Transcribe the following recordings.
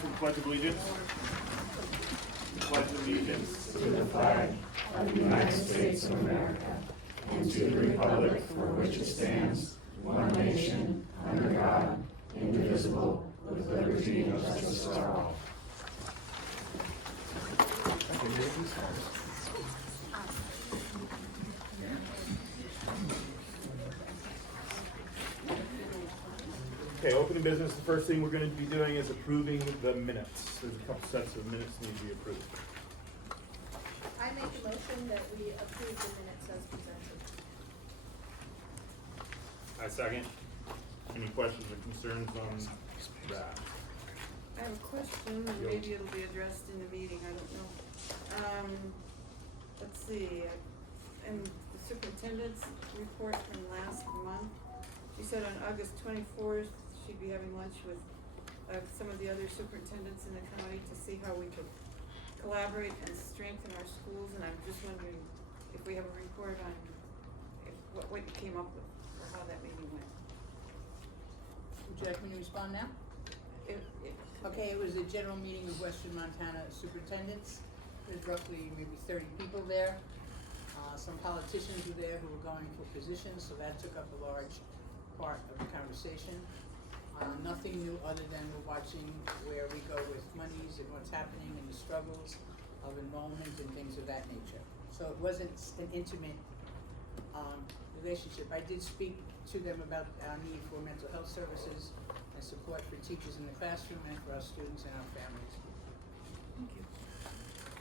for the Pledge of Allegiance. Pledge allegiance to the flag of the United States of America and to the republic for which it stands, one nation, under God, indivisible, with liberty and justice for all. Okay, opening business, the first thing we're going to be doing is approving the minutes. There's a couple sets of minutes that need to be approved. I make a motion that we approve the minutes as presented. I second. Any questions or concerns on that? I have a question, and maybe it'll be addressed in the meeting, I don't know. Let's see, in the superintendent's report from last month, she said on August 24th, she'd be having lunch with some of the other superintendents in the county to see how we could collaborate and strengthen our schools, and I'm just wondering if we have a report on what you came up with, or how that meeting went. Would you like me to respond now? Okay, it was a general meeting of Western Montana superintendents. There's roughly maybe 30 people there. Some politicians were there who were going for positions, so that took up a large part of the conversation. Nothing new other than we're watching where we go with monies and what's happening and the struggles of enrollment and things of that nature. So it wasn't an intimate relationship. I did speak to them about our need for mental health services and support for teachers in the classroom and for our students and our families. Thank you.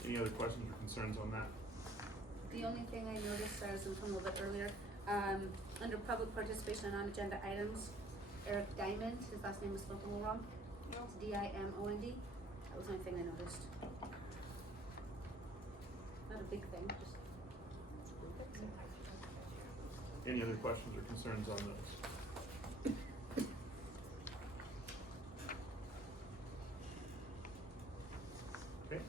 Any other questions or concerns on that? The only thing I noticed, I was informed a little bit earlier, under public participation on non-agenda items, Eric Diamond, his last name was spelled a little wrong. It's Dimond. That was the only thing I noticed. Not a big thing, just. Any other questions or concerns on those? Okay.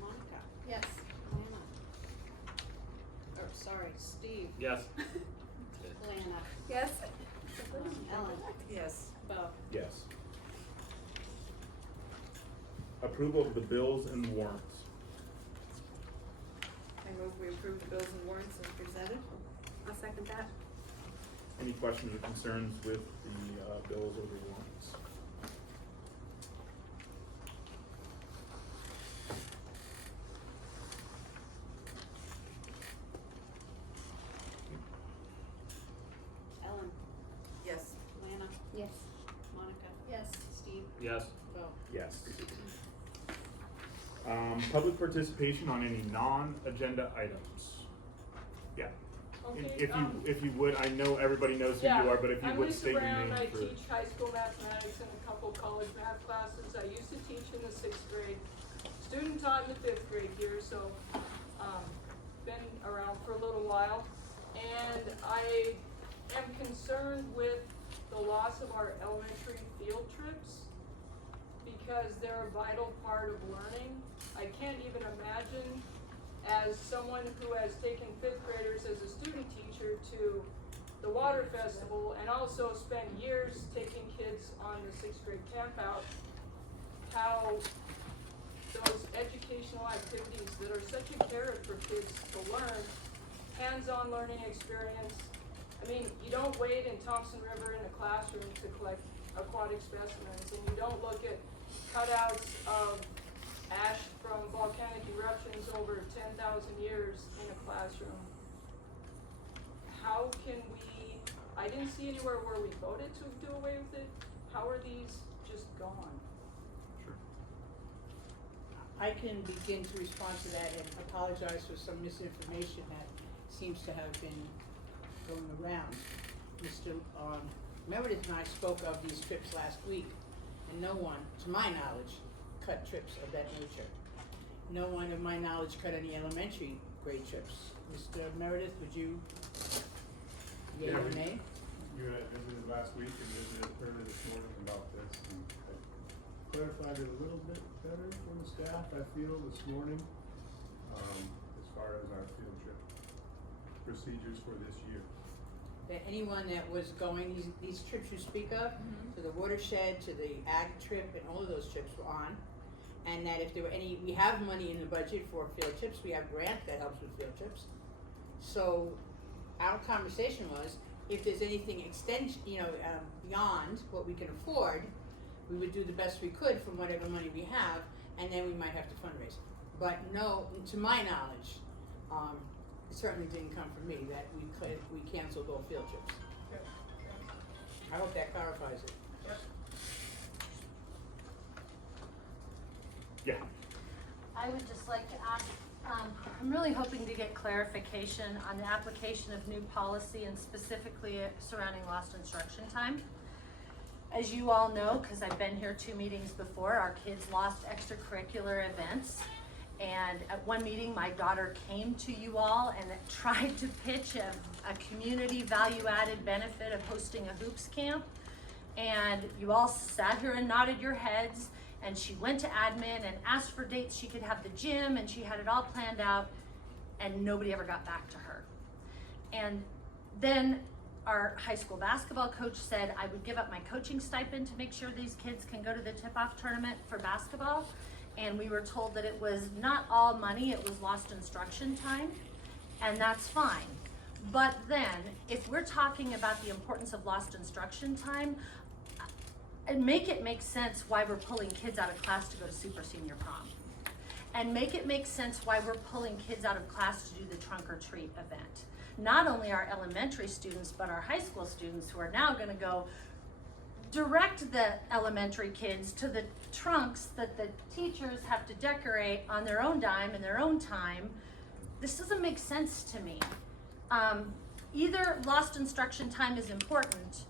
Monica. Yes. Lana. Or, sorry, Steve. Yes. Lana. Yes. Ellen. Yes. Bo. Yes. Approval of the bills and warrants. I move we approve the bills and warrants as presented. I'll second that. Any questions or concerns with the bills or the warrants? Ellen. Yes. Lana. Yes. Monica. Yes. Steve. Yes. Bo. Yes. Public participation on any non-agenda items. Yeah. Okay, If you would, I know everybody knows who you are, but if you would state your name I'm Lisa Brown, I for. teach high school mathematics and a couple college math classes. I used to teach in the 6th grade. Student taught in the 5th grade here, so, been around for a little while. And I am concerned with the loss of our elementary field trips because they're a vital part of learning. I can't even imagine, as someone who has taken 5th graders as a student teacher to the water festival and also spent years taking kids on the 6th grade camp out, how those educational activities that are such a carrot for kids to learn, hands-on learning experience. I mean, you don't wade in Thompson River in a classroom to collect aquatic specimens, and you don't look at cutouts of ash from volcanic eruptions over 10,000 years in a classroom. How can we, I didn't see anywhere where we voted to do away with it. How are these just gone? Sure. I can begin to respond to that and apologize for some misinformation that seems to have been going around. Mr. Meredith and I spoke of these trips last week, and no one, to my knowledge, cut trips of that nature. No one, of my knowledge, cut any elementary grade trips. Mr. Meredith, would you, yea or nay? You visited last week and visited earlier this morning about this. And clarified it a little bit better for the staff, I feel, this morning, as far as our field trip procedures for this year. That anyone that was going, these trips you speak of, to the watershed, to the ag trip, and all of those trips were on. And that if there were any, we have money in the budget for field trips, we have grant that helps with field trips. So our conversation was, if there's anything beyond what we can afford, we would do the best we could from whatever money we have, and then we might have to fundraise. But no, to my knowledge, it certainly didn't come from me that we canceled all field trips. Yep. I hope that clarifies it. Yep. Yeah. I would just like to ask, I'm really hoping to get clarification on the application of new policy and specifically surrounding lost instruction time. As you all know, because I've been here 2 meetings before, our kids lost extracurricular events. And at one meeting, my daughter came to you all and tried to pitch a community value-added benefit of hosting a hoops camp. And you all sat here and nodded your heads, and she went to admin and asked for dates she could have the gym, and she had it all planned out, and nobody ever got back to her. And then our high school basketball coach said I would give up my coaching stipend to make sure these kids can go to the tip-off tournament for basketball. And we were told that it was not all money, it was lost instruction time, and that's fine. But then, if we're talking about the importance of lost instruction time, and make it make sense why we're pulling kids out of class to go to Super Senior Prom. And make it make sense why we're pulling kids out of class to do the trunk or treat event. Not only our elementary students, but our high school students who are now gonna go direct the elementary kids to the trunks that the teachers have to decorate on their own dime and their own time. This doesn't make sense to me. Either lost instruction time is important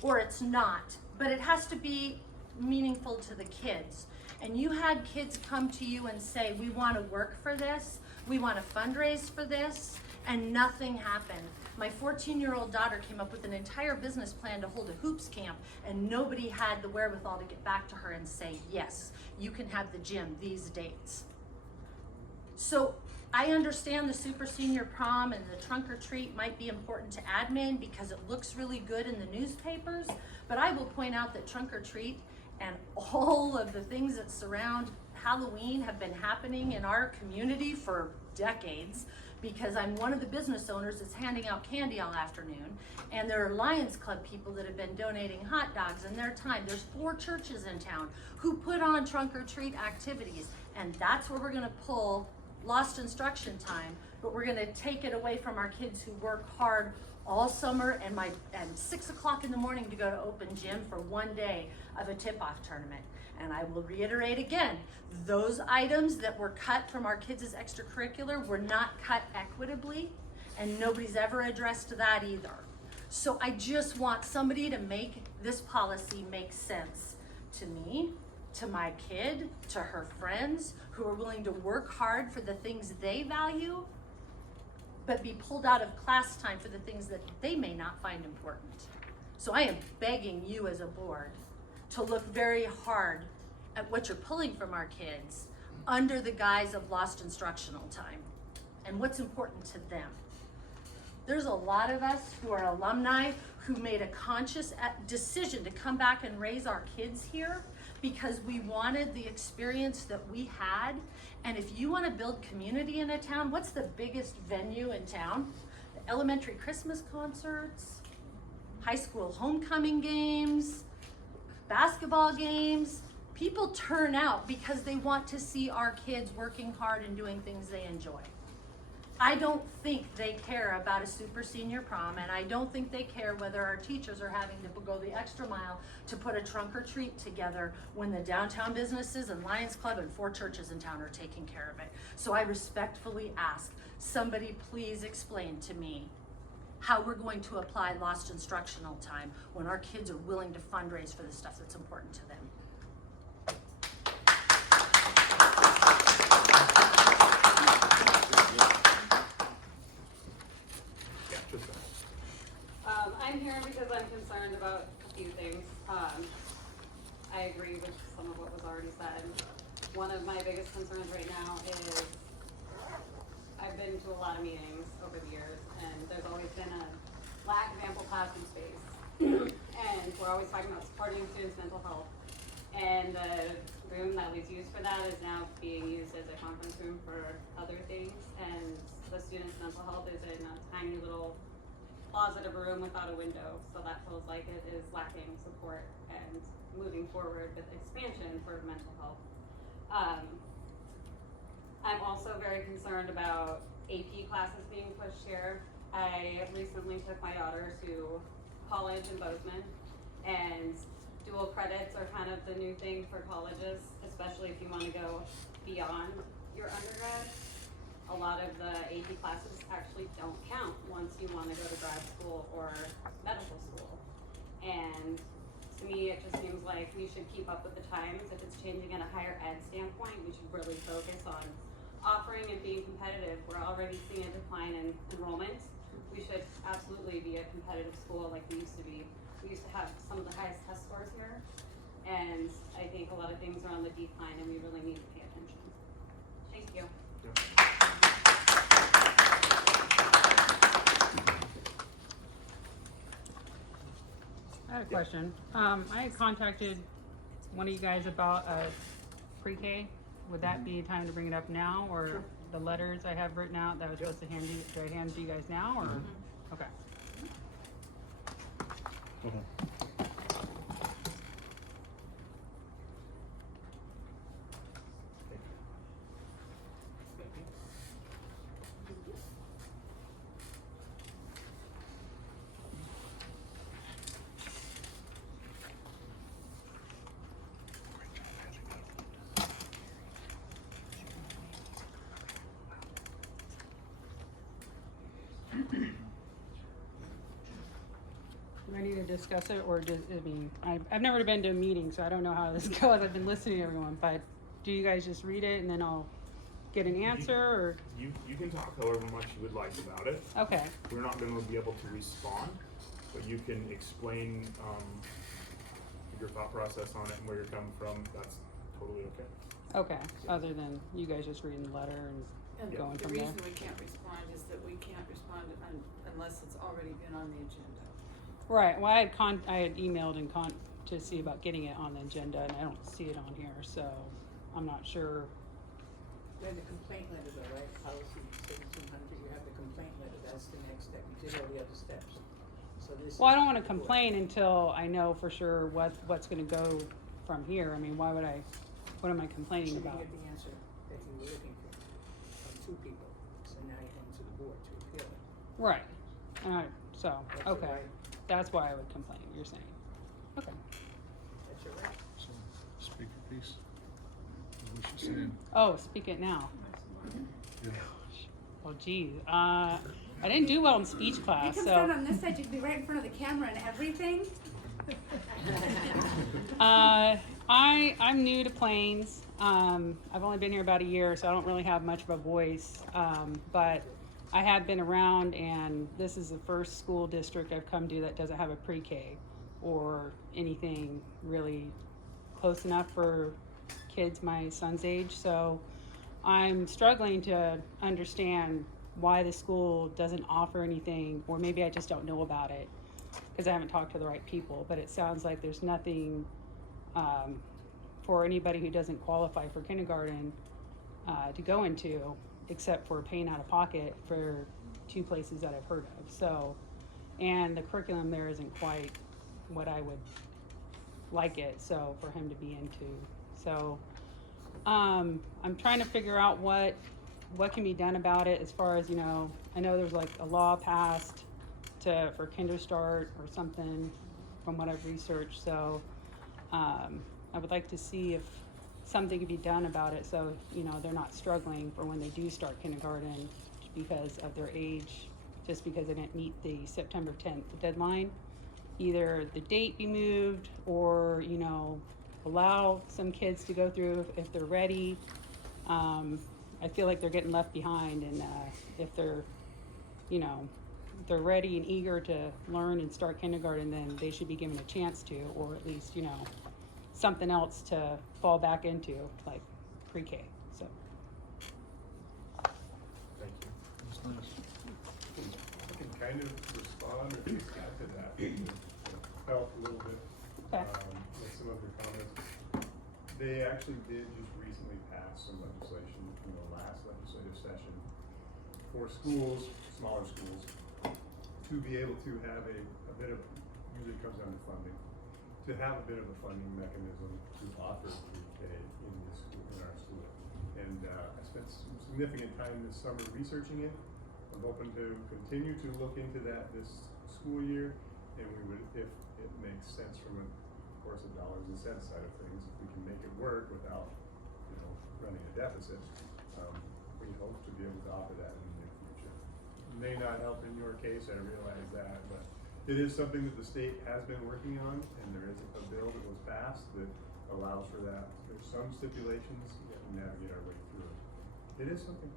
or it's not, but it has to be meaningful to the kids. And you had kids come to you and say, we want to work for this, we want to fundraise for this, and nothing happened. My 14-year-old daughter came up with an entire business plan to hold a hoops camp, and nobody had the wherewithal to get back to her and say, yes, you can have the gym these dates. So I understand the Super Senior Prom and the trunk or treat might be important to admin because it looks really good in the newspapers, but I will point out that trunk or treat and all of the things that surround Halloween have been happening in our community for decades, because I'm one of the business owners that's handing out candy all afternoon, and there are Lions Club people that have been donating hot dogs and their time. There's 4 churches in town who put on trunk or treat activities, and that's where we're gonna pull lost instruction time, but we're gonna take it away from our kids who work hard all summer and 6 o'clock in the morning to go to open gym for 1 day of a tip-off tournament. And I will reiterate again, those items that were cut from our kids' extracurricular were not cut equitably, and nobody's ever addressed that either. So I just want somebody to make this policy make sense to me, to my kid, to her friends who are willing to work hard for the things they value, but be pulled out of class time for the things that they may not find important. So I am begging you as a board to look very hard at what you're pulling from our kids under the guise of lost instructional time and what's important to them. There's a lot of us who are alumni who made a conscious decision to come back and raise our kids here because we wanted the experience that we had. And if you want to build community in a town, what's the biggest venue in town? The elementary Christmas concerts, high school homecoming games, basketball games. People turn out because they want to see our kids working hard and doing things they enjoy. I don't think they care about a Super Senior Prom, and I don't think they care whether our teachers are having to go the extra mile to put a trunk or treat together when the downtown businesses and Lions Club and 4 churches in town are taking care of it. So I respectfully ask, somebody please explain to me how we're going to apply lost instructional time when our kids are willing to fundraise for the stuff that's important to them. I'm here because I'm concerned about a few things. I agree with some of what was one of my biggest concerns right now is I've been to a lot of meetings over the years, and there's always been a lack of ample classroom space. And we're always talking about supporting students' mental health. And the room that was used for that is now being used as a conference room for other things. And the students' mental health is in a tiny little closet of a room without a window. So that feels like it is lacking support and moving forward with expansion for mental health. I'm also very concerned about AP classes being pushed here. I recently took my daughter to college in Bozeman, and dual credits are kind of the new thing for colleges, especially if you want to go beyond your undergrad. A lot of the AP classes actually don't count once you want to go to grad school or medical school. And to me, it just seems like we should keep up with the times. If it's changing at a higher ed standpoint, we should really focus on offering and being competitive. We're already seeing a decline in enrollment. We should absolutely be a competitive school like we used to be. We used to have some of the highest test scores here, and I think a lot of things are on the decline, and we really need to pay attention. Thank you. I have a question. I had contacted one of you guys about pre-K. Would that be time to bring it up now, or Sure. the letters I have written out that I was supposed to hand you, do I hand to you guys now, or? Okay. Do I need to discuss it, or just, I mean, I've never been to a meeting, so I don't know how this goes. I've been listening to everyone, but do you guys just read it and then I'll get an answer, or? You can talk however much you would like about it. Okay, We're not gonna be able to respond, but you can explain, your thought process on it and where you're coming from. That's totally okay. okay, other than you guys just reading the letter and And going the from there? reason we can't respond is that we can't respond unless it's already been on the agenda. Right, well, I had emailed and to see about getting it on the agenda, and I don't see it on here, so I'm not sure. You have the complaint letter though, right? Policy 1700, you have the complaint letter, that's the next step. You did all the other steps. So this. Well, I is don't wanna before. complain until I know for sure what's gonna go from here. I mean, what am I complaining You about? didn't get the answer that you were looking for from two people, so now you're going to the board to appeal it. Right, alright, so, That's your okay, right. that's why I would complain, you're saying, okay. That's your right. So, speak your piece. What she's saying. Oh, speak it now. Yeah. Well, geez, I didn't do well in speech You class, can so. stand on this side, you can be right in front of the camera and everything. I'm new to Plains. I've only been here about a year, so I don't really have much of a voice. But I have been around, and this is the first school district I've come to that doesn't have a pre-K or anything really close enough for kids my son's age. So I'm struggling to understand why the school doesn't offer anything, or maybe I just don't know about it because I haven't talked to the right people. But it sounds like there's nothing for anybody who doesn't qualify for kindergarten to go into, except for paying out of pocket for 2 places that I've heard of. So, and the curriculum there isn't quite what I would like it, so for him to be into. So, I'm trying to figure out what can be done about it as far as, I know there's like a law passed for Kinderstart or something from what I've researched. So, I would like to see if something could be done about it so, they're not struggling for when they do start kindergarten because of their age, just because they didn't meet the September 10th deadline. Either the date be moved or, allow some kids to go through if they're ready. I feel like they're getting left behind, and if they're, they're ready and eager to learn and start kindergarten, then they should be given a chance to, or at least, something else to fall back into, like pre-K, so. Thank you. I can kind of respond or just add to that, to help a little bit, Okay. with some of your comments. They actually did just recently pass some legislation in the last legislative session for schools, smaller schools, to be able to have a bit of, usually it comes down to funding, to have a bit of a funding mechanism to offer pre-K in this school, in our school. And, I spent some significant time this summer researching it. I'm hoping to continue to look into that this school year, and we would, if it makes sense from a, of course, a dollars and cents side of things, if we can make it work without, running a deficit, we hope to be able to offer that in the near future. It may not help in your case, I realize that, but it is something that the state has been working on, and there is a bill that was passed that allows for that. There's some stipulations, we have to navigate our way through it. It is something.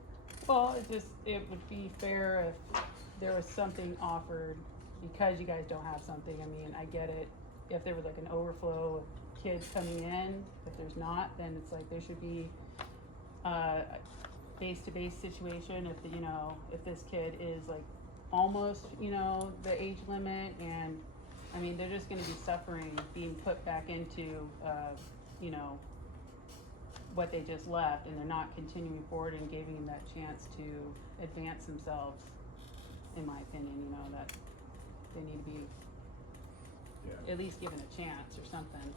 Well, it would be fair if there was something offered, because you guys don't have something. I mean, I get it. If there was like an overflow of kids coming in, if there's not, then it's like there should be a face-to-face situation. If if this kid is like almost, the age limit, and I mean, they're just gonna be suffering, being put back into, what they just left, and they're not continuing forward and giving them that chance to advance themselves, in my opinion, that they need to be Yeah. at least given a chance or something.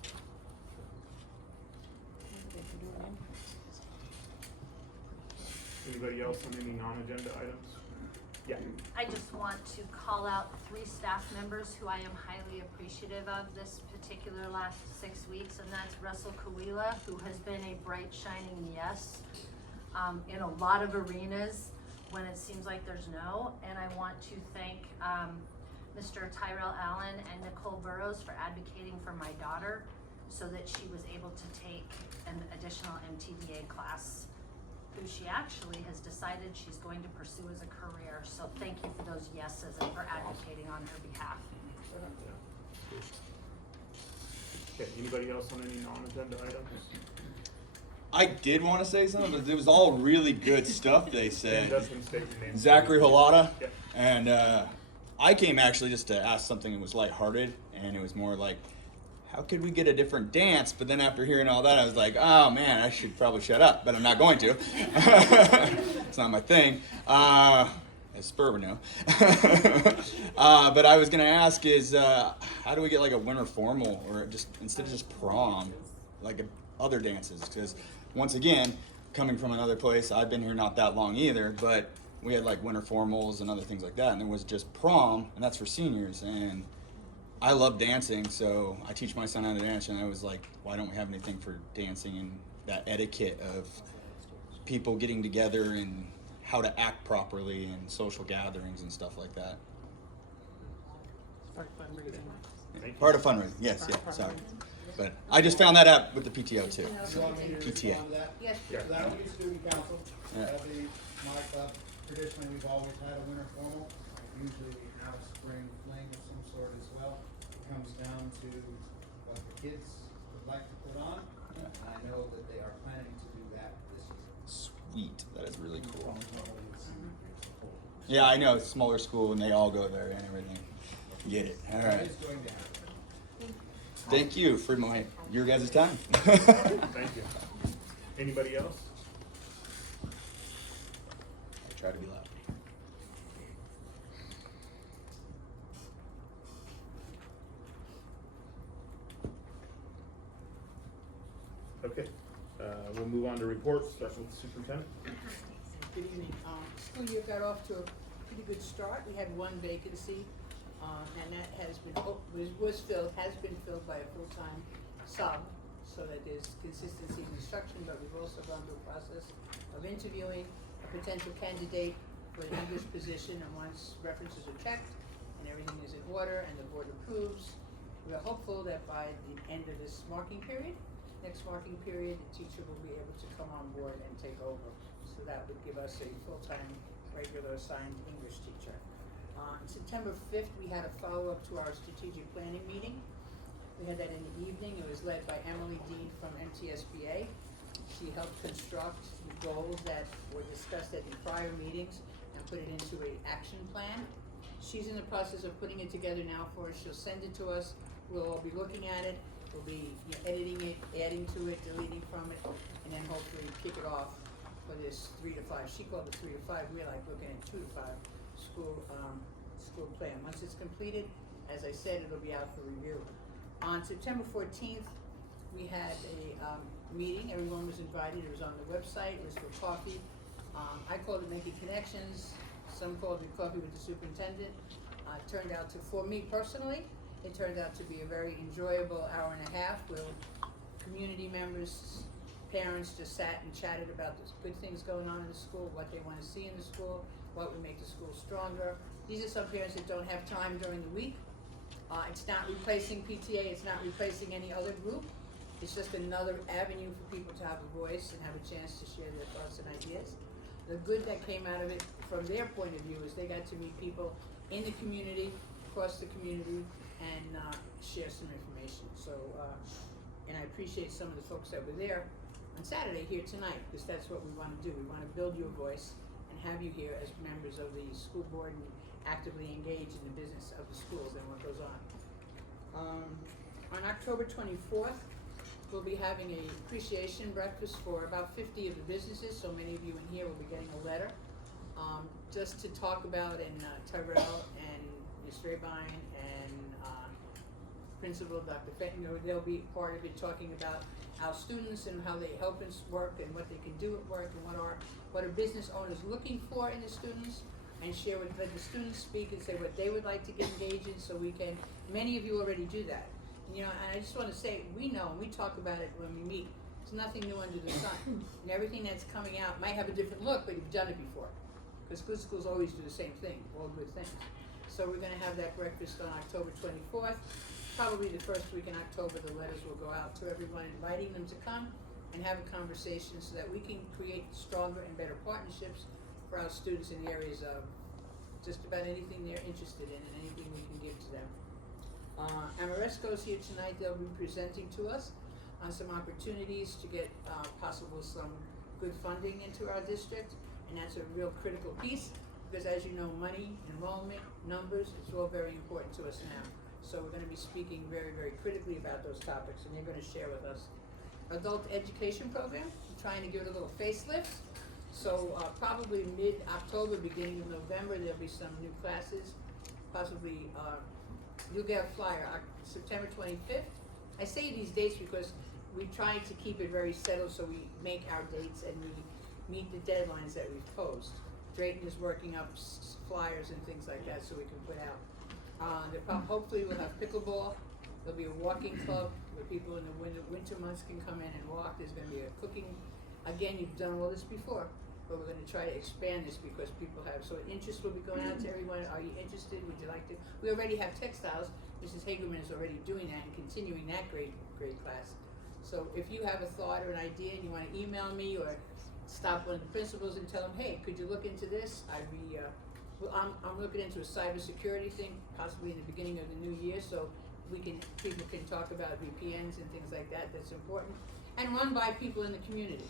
Anybody else on any non-agenda items? Yeah. I just want to call out 3 staff members who I am highly appreciative of this particular last 6 weeks, and that's Russell Kawila, who has been a bright shining yes in a lot of arenas when it seems like there's no. And I want to thank Mr. Tyrell Allen and Nicole Burrows for advocating for my daughter so that she was able to take an additional MTBA class, who she actually has decided she's going to pursue as a career. So thank you for those yeses and for advocating on her behalf. Okay, anybody else on any non-agenda items? I did want to say something, but it was all really good stuff they And said. Dustin, state your name. Zachary Halata. Yep. And I came actually just to ask something that was lighthearted, and it was more like, how could we get a different dance? But then after hearing all that, I was like, oh man, I should probably shut up, but I'm not going to. It's not my thing. As Spur would know. But I was going to ask is, how do we get like a winter formal, or just instead of just prom, like other dances? Because once again, coming from another place, I've been here not that long either, but we had like winter formals and other things like that, and there was just prom, and that's for seniors. And I love dancing, so I teach my son how to dance, and I was like, why don't we have anything for dancing and that etiquette of people getting together and how to act properly and social gatherings and stuff like that. Part of fundraising. Thank you. Part of fundraising, yes, yeah, sorry. But I just found that out with the PTO too. You want me to PTA. respond to that? Yes. Yeah. So that'll be student council, Yeah. that'll be my club. Traditionally, we've always had a winter formal. Usually we have a spring fling of some sort as well. It comes down to what the kids would like to put on. I know that they are planning to do that this year. Sweet, that is really cool. Yeah, I know, it's a smaller school and they all go there and everything. Get it, all That right. is going to happen. Thank you for your guys' time. Thank you. Anybody else? I try to be loud. Okay, we'll move on to reports, starting with the superintendent. Good evening. School year got off to a pretty good start. We had 1 vacancy, and that has been, was filled, has been filled by a full-time sub, so that there's consistency in instruction, but we've also gone through a process of interviewing a potential candidate for the English position, and once references are checked and everything is in order and the board approves, we are hopeful that by the end of this next marking period, the teacher will be able to come on board and take over. So that would give us a full-time, regular assigned English teacher. On September 5th, we had a follow-up to our strategic planning meeting. We had that in the evening. It was led by Emily Dean from MTSBA. She helped construct the goals that were discussed at the prior meetings and put it into an action plan. She's in the process of putting it together now for us. She'll send it to us. We'll all be looking at it. We'll be editing it, adding to it, deleting from it, and then hopefully kick it off for this 3 to 5. She called it 3 to 5. We're like looking at 2 to 5 school plan. Once it's completed, as I said, it'll be out for review. On September 14th, we had a meeting. Everyone was invited. It was on the website. It was for coffee. I called it Making Connections. Some called it Coffee with the Superintendent. Turned out to, for me personally, it turned out to be a very enjoyable hour and a half where community members, parents just sat and chatted about the good things going on in the school, what they want to see in the school, what would make the school stronger. These are some parents that don't have time during the week. It's not replacing PTA, it's not replacing any other group. It's just another avenue for people to have a voice and have a chance to share their thoughts and ideas. The good that came out of it from their point of view is they got to meet people in the community, across the community, and share some information. So, and I appreciate some of the folks that were there on Saturday here tonight, because that's what we want to do. We want to build your voice and have you here as members of the school board and actively engage in the business of the schools and what goes on. On October 24th, we'll be having a appreciation breakfast for about 50 of the businesses, so many of you in here will be getting a letter, just to talk about, and Tyrell and Ms. Rabine and Principal Dr. Fenton, they'll be part of it, talking about our students and how they help us work and what they can do at work and what are business owners looking for in the students, and share with, let the students speak and say what they would like to get engaged in, so we can, many of you already do that. You know, and I just want to say, we know, and we talk about it when we meet, there's nothing new under the sun. And everything that's coming out might have a different look, but you've done it before. Because good schools always do the same thing, all good things. So we're going to have that breakfast on October 24th. Probably the first week in October, the letters will go out to everyone, inviting them to come and have a conversation so that we can create stronger and better partnerships for our students in the areas of just about anything they're interested in and anything we can give to them. Amoresco's here tonight. They'll be presenting to us on some opportunities to get possible some good funding into our district, and that's a real critical piece because, as you know, money, enrollment, numbers, it's all very important to us now. So we're going to be speaking very, very critically about those topics, and they're going to share with us. Adult education program, we're trying to give it a little facelift. So probably mid-October, beginning of November, there'll be some new classes, possibly. You'll get a flyer September 25th. I say these dates because we try to keep it very settled so we make our dates and we meet the deadlines that we've posed. Drayton is working up flyers and things like that so we can put out. Hopefully we'll have pickleball. There'll be a walking club where people in the winter months can come in and walk. There's going to be a cooking. Again, you've done all this before, but we're going to try to expand this because people have, so interest will be going out to everyone. Are you interested? Would you like to? We already have textiles. Mrs. Hagerman is already doing that and continuing that great class. So if you have a thought or an idea and you want to email me or stop one of the principals and tell them, hey, could you look into this? I'm looking into a cybersecurity thing, possibly in the beginning of the new year, so people can talk about VPNs and things like that. That's important, and run by people in the community.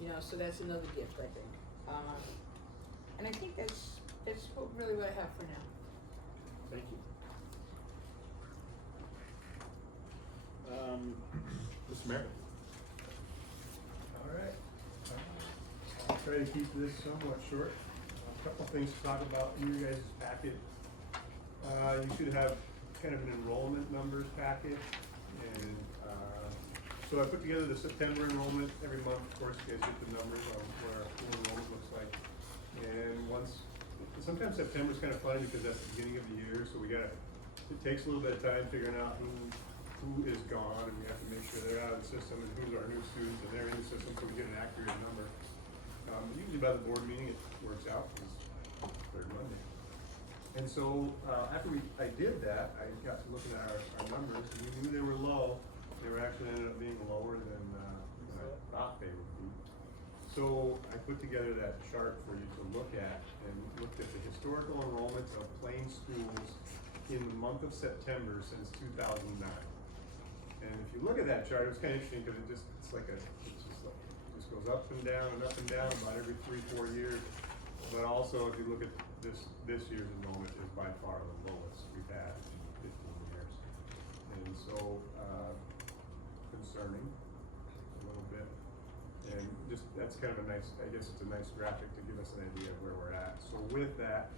You know, so that's another gift, I think. And I think that's really what I have for now. Thank you. Mr. Merritt. All right. I'll try to keep this somewhat short. A couple things to talk about in your guys' packet. You should have kind of an enrollment numbers packet, and so I put together the September enrollment every month. Of course, you guys get the numbers on what our full enrollment looks like. And sometimes September's kind of funny because that's the beginning of the year, so it takes a little bit of time figuring out who is gone, and we have to make sure they're out of the system, and who's our new students, and they're in the system, so we get an accurate number. Usually by the board meeting, it works out, because third Monday. And so, after I did that, I got to looking at our numbers, and we knew they were low. They were actually ended up being lower than I thought they would be. So I put together that chart for you to look at, and looked at the historical enrollments of Plain schools in the month of September since 2009. And if you look at that chart, it was kind of interesting because it just goes up and down about every 3-4 years. But also, if you look at this year's enrollment is by far the lowest we've had in 15 years. And so, concerning a little bit. And just, that's kind of a nice, I guess it's a nice graphic to give us an idea of where we're at. So with that,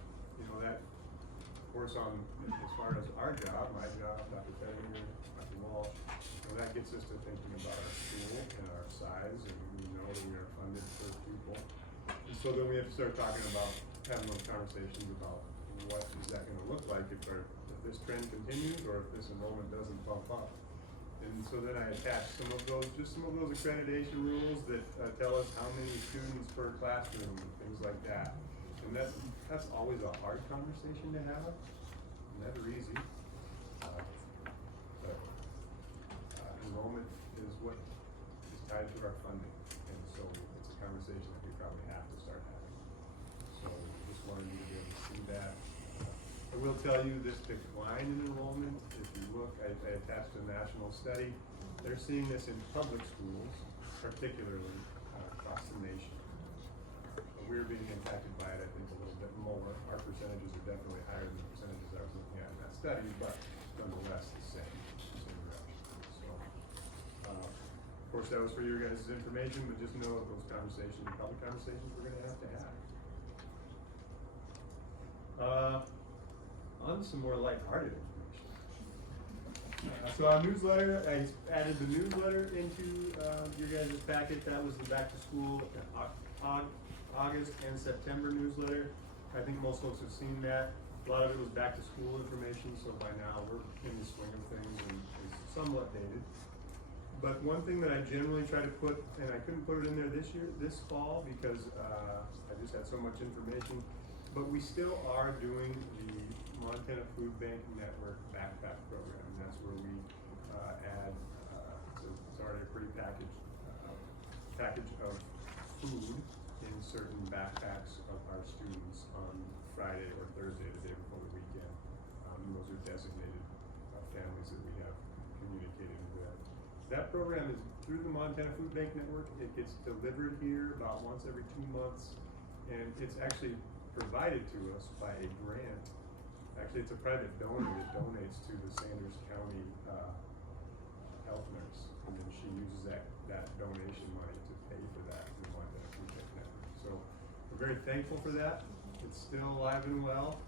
that, of course, as far as our job, my job, Dr. Pettinger, Dr. Walsh, that gets us to thinking about our school and our size, and we know that we are funded per pupil. And so then we have to start talking about, having those conversations about what is that gonna look like if this trend continues, or if this enrollment doesn't bump up. And so then I attach some of those accreditation rules that tell us how many students per classroom and things like that. And that's always a hard conversation to have, never easy. But enrollment is what is tied to our funding, and so it's a conversation that we probably have to start having. So just wanted you to be able to see that. I will tell you this decline in enrollment, if you look, I attached a national study. They're seeing this in public schools, particularly across the nation. We're being impacted by it, I think, a little bit more. Our percentages are definitely higher than the percentages I was looking at in that study, but nonetheless the same direction. So, of course, that was for your guys' information, but just know that those conversations, public conversations, we're going to have. On some more lighthearted information. So our newsletter, I added the newsletter into your guys' packet. That was the back to school August and September newsletter. I think most folks have seen that. A lot of it was back to school information, so by now we're in the swing of things and it's somewhat dated. But one thing that I generally try to put, and I couldn't put it in there this fall because I just had so much information, but we still are doing the Montana Food Bank Network backpack program. And that's where we add, it's already a pre-packaged package of food in certain backpacks of our students on Friday or Thursday, the day before the weekend. And those are designated families that we have communicated with. That program is through the Montana Food Bank Network. It gets delivered here about once every 2 months, and it's actually provided to us by a grant. Actually, it's a private donor that donates to the Sanders County health nurse, and then she uses that donation money to pay for that through the Montana Food Bank Network. So we're very thankful for that. It's still alive and well,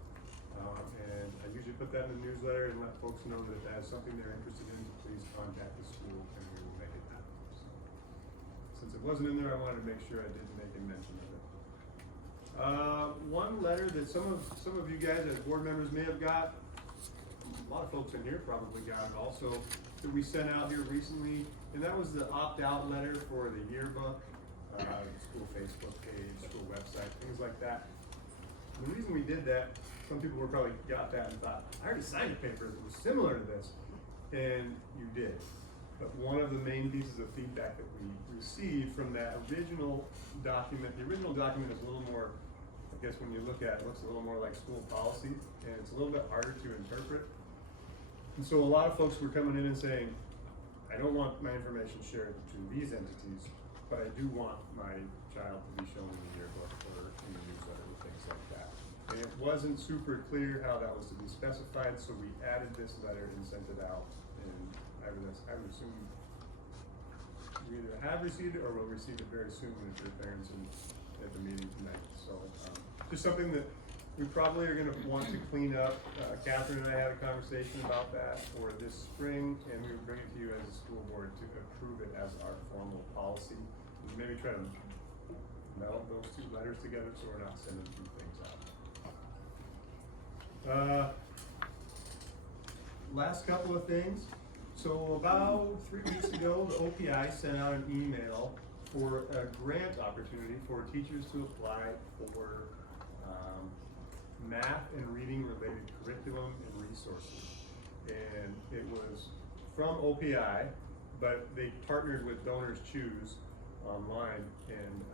and I usually put that in the newsletter and let folks know that if that is something they're interested in, please contact the school and we will make it happen. So, since it wasn't in there, I wanted to make sure I didn't make a mention of it. One letter that some of you guys as board members may have got, a lot of folks in here probably got it also, that we sent out here recently, and that was the opt-out letter for the yearbook, school Facebook page, school website, things like that. And the reason we did that, some people probably got that and thought, I already signed a paper that was similar to this, and you did. But one of the main pieces of feedback that we received from that original document, the original document is a little more, I guess when you look at it, looks a little more like school policy, and it's a little bit harder to interpret. And so a lot of folks were coming in and saying, I don't want my information shared between these entities, but I do want my child to be shown in the yearbook or in the newsletter and things like that. And it wasn't super clear how that was to be specified, so we added this letter and sent it out. And I would assume you either have received it or will receive it very soon if your parents at the meeting tonight. So just something that we probably are going to want to clean up. Catherine and I had a conversation about that for this spring, and we would bring it to you as a school board to approve it as our formal policy. And maybe try to meld those two letters together so we're not sending two things out. Last couple of things. So about 3 weeks ago, the OPI sent out an email for a grant opportunity for teachers to apply for math and reading related curriculum and resources. And it was from OPI, but they partnered with Donors Choose online, and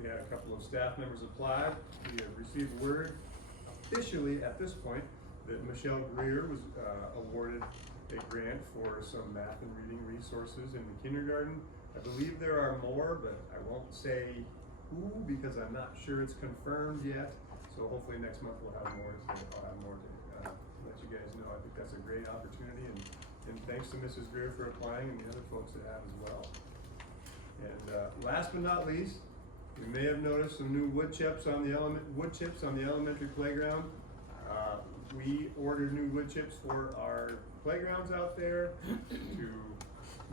we had a couple of staff members apply. We have received word officially at this point that Michelle Greer was awarded a grant for some math and reading resources in the kindergarten. I believe there are more, but I won't say who because I'm not sure it's confirmed yet. So hopefully next month I'll have more to let you guys know. I think that's a great opportunity, and thanks to Mrs. Greer for applying and the other folks that have as well. And last but not least, you may have noticed some new wood chips on the elementary playground. We ordered new wood chips for our playgrounds out there to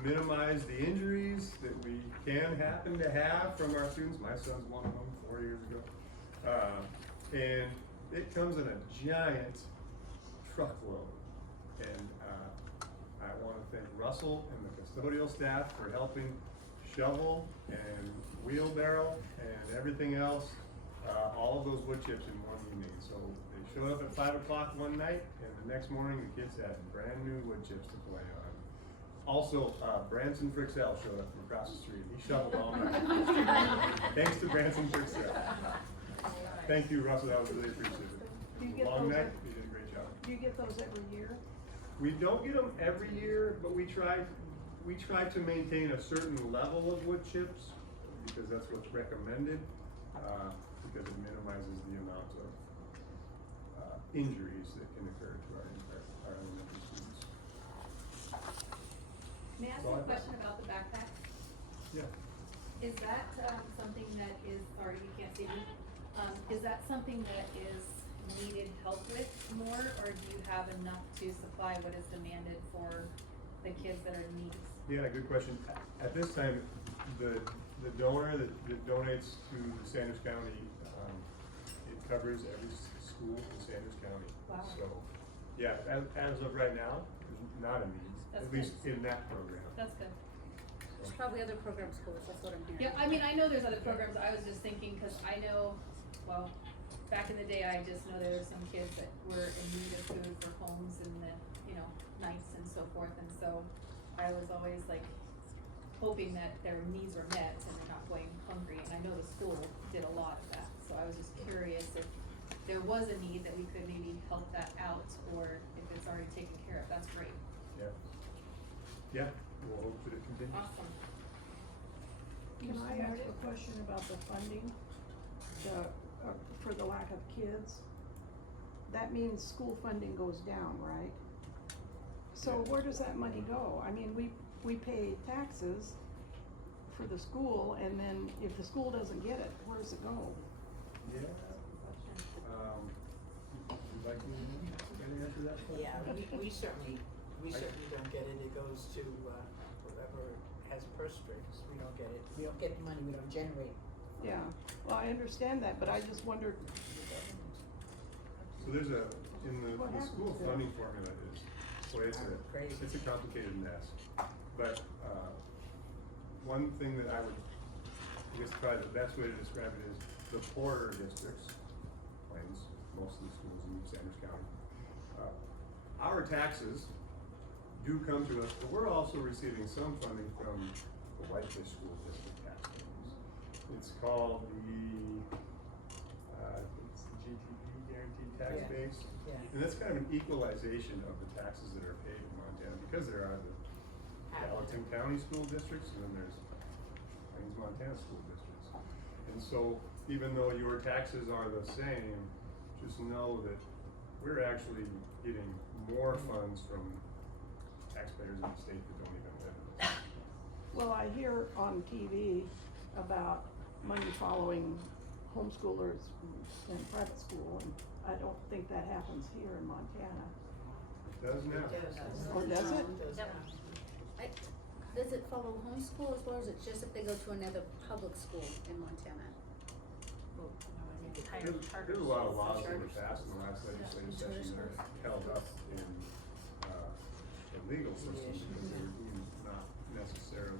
minimize the injuries that we can happen to have from our students. My son's one of them 4 years ago. And it comes in a giant truckload. And I want to thank Russell and the custodial staff for helping shovel and wheelbarrow and everything else, all of those wood chips in one evening. So they showed up at 5 o'clock one night, and the next morning the kids had brand new wood chips to play on. Also, Branson Frixell showed up from across the street. He shoveled all night. Thanks to Branson Frixell. Thank you, Russell. That was really appreciated. Do you get Long those night. You did a great job. Do you get those every year? We don't get them every year, but we try to maintain a certain level of wood chips because that's what's recommended, because it minimizes the amount of injuries that can occur to our elementary students. May I ask Go a ahead. question about the backpack? Yeah. Is that, something that is, sorry, you can't see me, is that something that is needed help with more, or do you have enough to supply what is demanded for the kids that are in need? Yeah, good question. At this time, the donor that donates to Sanders County, it covers every school in Sanders County. Wow. So, yeah, as of right now, there's not a need, That's at least good. in that program. That's good. There's probably other program schools, that's what I'm hearing. Yeah, I mean, I know there's other programs, I was just thinking, cause I know, well, back in the day, I just know there were some kids that were in need of food for homes and the, nights and so forth, and so I was always like hoping that their needs were met and they're not going hungry, and I know the school did a lot of that, so I was just curious if there was a need that we could maybe help that out, or if it's already taken care of. That's great. Yeah. Yeah, we'll hope that it continues. Awesome. Can I ask a question about the funding, for the lack of kids? That means school funding goes down, right? So where does that money go? I mean, we pay taxes for the school, and then if the school doesn't get it, where does it go? Yeah. Would you like me to answer that question? Yeah, we certainly don't get it. It goes to, whoever has purse strings. We don't get it. We don't get the money, we don't generate. Yeah, well, I understand that, but I just wondered, So there's in the school funding formula is, boy, it's a complicated mess. But, one thing that I guess probably the best way to describe it is the poorer districts, Plains, most of the schools in Sanders County, our taxes do come to us, but we're also receiving some funding from the Whitefish School District tax payments. It's called it's the GTP, Guaranteed Tax Yeah. Base. Yeah. And that's kind of an equalization of the taxes that are paid in Montana, because there are the Gallatin County school districts, and then there's Plains, Montana school districts. And so, even though your taxes are the same, just know that we're actually getting more funds from taxpayers in the state that don't even live in this. well, I hear on TV about money following homeschoolers in private school, and I don't think that happens here in Montana. It does now. Or does it? Yep. Does it follow homeschool as well, or is it just if they go to another public school in Montana? There's a lot of laws that were passed in the last legislative session that are held up in, the legal system because they were deemed not necessarily,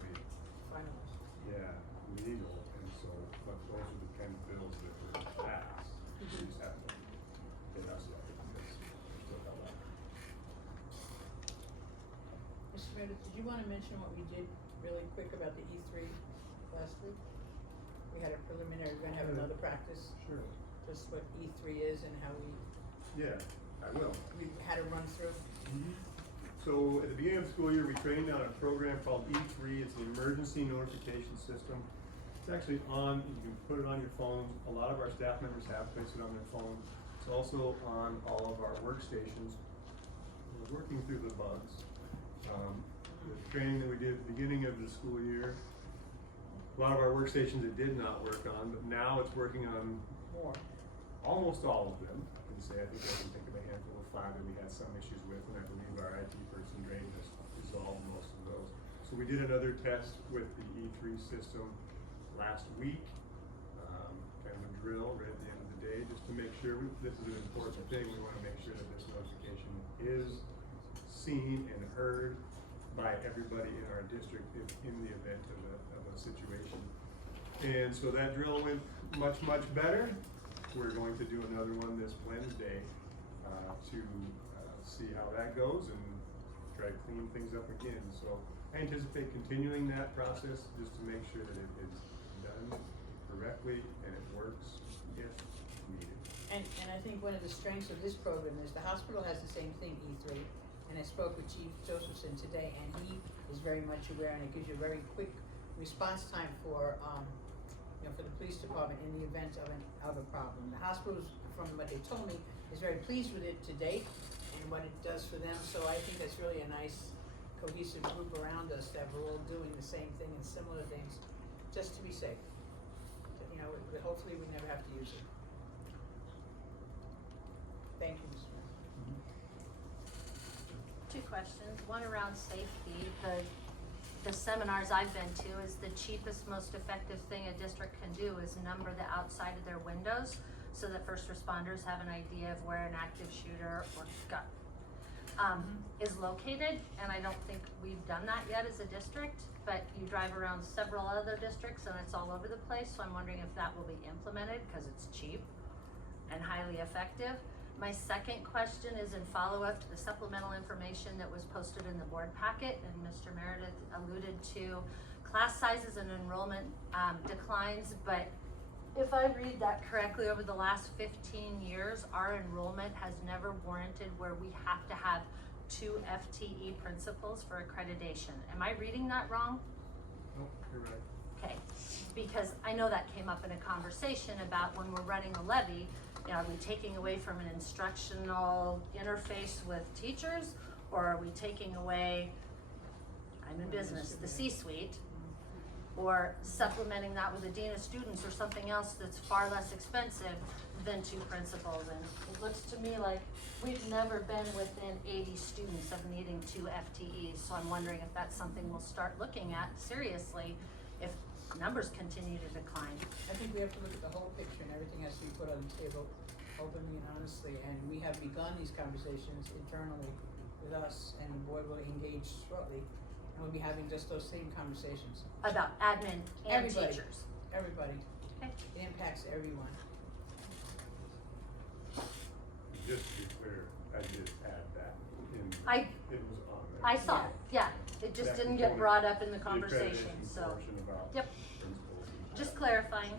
legal, and so, but those are the kind of bills that were passed. We just haven't been us yet because they're still held up. Mr. Meredith, did you wanna mention what we did really quick about the E3 last week? We had a preliminary, we're gonna have another practice, Sure. just what E3 is and how Yeah, I will. we had a run through. So at the beginning of the school year, we trained on a program called E3. It's an emergency notification system. It's actually on, you can put it on your phone. A lot of our staff members have placed it on their phone. It's also on all of our workstations. We're working through the bugs. The training that we did at the beginning of the school year, a lot of our workstations it did not work on, but now it's working on almost all of them. I can say, I think I can think of a handful of 5 that we had some issues with, and I believe our IT person, Ray, has resolved most of those. So we did another test with the E3 system last week, kind of a drill right at the end of the day, just to make sure, this is an important thing, we wanna make sure that this notification is seen and heard by everybody in our district in the event of a situation. And so that drill went much, much better. We're going to do another one this Wednesday to see how that goes and try to clean things up again. So I anticipate continuing that process just to make sure that it is done correctly and it works if needed. And I think one of the strengths of this program is the hospital has the same thing, E3. And I spoke with Chief Josephson today, and he is very much aware, and it gives you a very quick response time for, for the police department in the event of a problem. The hospitals, from what they told me, is very pleased with it to date and what it does for them. So I think that's really a nice cohesive group around us that we're all doing the same thing and similar things, just to be safe. Hopefully we never have to use it. Thank you, Mr. Mayor. 2 questions, one around safety. The seminars I've been to is the cheapest, most effective thing a district can do is number the outside of their windows so that first responders have an idea of where an active shooter or gun is located. And I don't think we've done that yet as a district, but you drive around several other districts and it's all over the place. So I'm wondering if that will be implemented because it's cheap and highly effective. My second question is in follow-up to the supplemental information that was posted in the board packet, and Mr. Meredith alluded to class sizes and enrollment declines, but if I read that correctly, over the last 15 years, our enrollment has never warranted where we have to have 2 FTE principals for accreditation. Am I reading that wrong? Nope, you're right. Okay, because I know that came up in a conversation about when we're running a levy, are we taking away from an instructional interface with teachers, or are we taking away, I'm in business, the C-suite, or supplementing that with a dean of students or something else that's far less expensive than 2 principals? And it looks to me like we've never been within 80 students of needing 2 FTEs, so I'm wondering if that's something we'll start looking at seriously if numbers continue to decline. I think we have to look at the whole picture, and everything has to be put on the table openly and honestly. And we have begun these conversations internally with us, and the board will engage shortly. And we'll be having just those same conversations. About admin and Everybody. teachers. Everybody. Okay. It impacts everyone. Just to be clear, I did add that in, it was on there. I saw it, yeah, it just That didn't get component, brought up in the the conversation, accreditation so, portion about yep, principals and- just clarifying.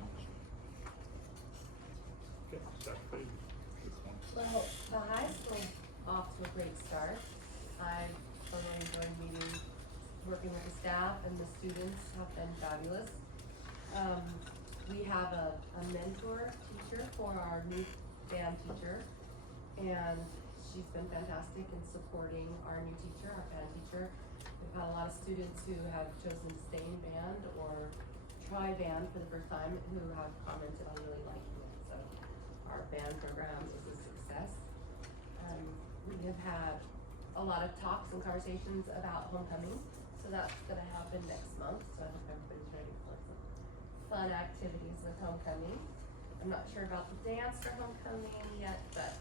Okay, Dr. Page. Well, the high school's off to a great start. I've thoroughly enjoyed working with the staff, and the students have been fabulous. We have a mentor teacher for our new band teacher, and she's been fantastic in supporting our new teacher, our band teacher. We've had a lot of students who have chosen to stay in band or try band for the first time who have commented on really liking it. So our band program is a success. We have had a lot of talks and conversations about homecoming, so that's gonna happen next month. So I hope everybody's ready for some fun activities with homecoming. I'm not sure about the dance for homecoming yet, but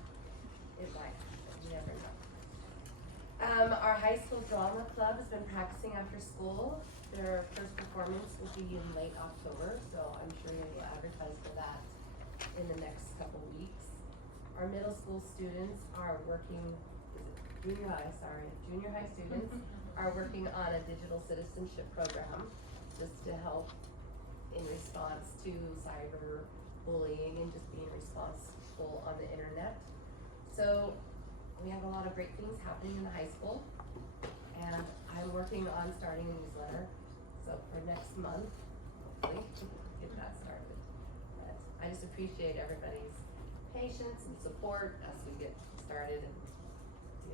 it might happen, you never know. Our high school drama club has been practicing after school. Their first performance will be in late October, so I'm sure you'll advertise for that in the next couple weeks. Our middle school students are working, junior high students are working on a digital citizenship program just to help in response to cyber bullying and just being responsible on the internet. So we have a lot of great things happening in the high school. And I'm working on starting a newsletter, so for next month, hopefully, get that started. But I just appreciate everybody's patience and support as we get started, and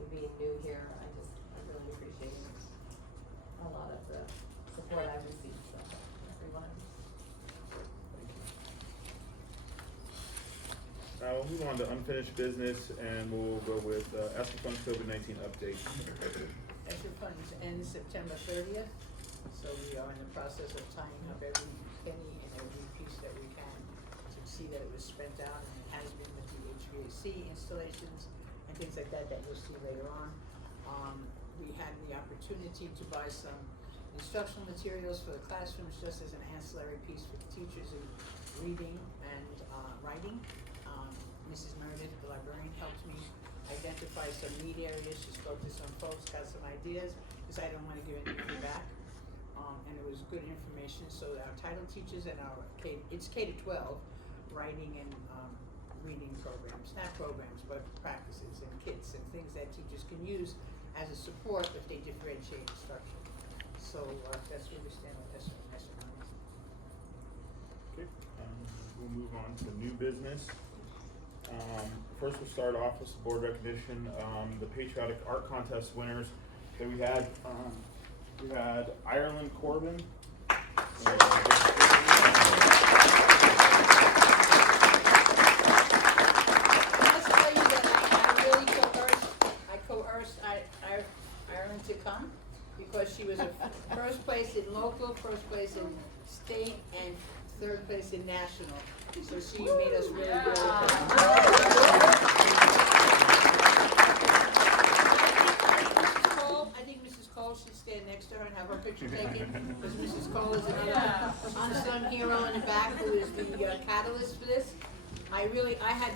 being new here, I really appreciate a lot of the support I've received, so everyone. We'll move on to unfinished business, and we'll go with ESSER Funds COVID-19 update. ESSER funds end September 30th, so we are in the process of tying up every penny and every piece that we can to see that it was spent out, and it has been with the HVAC installations and things like that you'll see later on. We had the opportunity to buy some instructional materials for the classrooms just as an ancillary piece for the teachers in reading and writing. Mrs. Meredith, the librarian, helped me identify some need areas. She spoke to some folks, got some ideas, because I don't want to give anything back. And it was good information, so our title teachers and our it's K-12, writing and reading programs, not programs, but practices and kits and things that teachers can use as a support if they differentiate instruction. So that's where we stand with ESSER. Okay, we'll move on to new business. First, we'll start off with some board recognition. The Patriotic Art Contest winners that we had Ireland Corbin. Let's tell you that I really coerced Ireland to come because she was a first place in local, first place in state, and third place in national. So she made us really good. I think Mrs. Cole should stand next to her and have her picture taken, because Mrs. Cole is another unsung hero in the back who is the catalyst for this. I had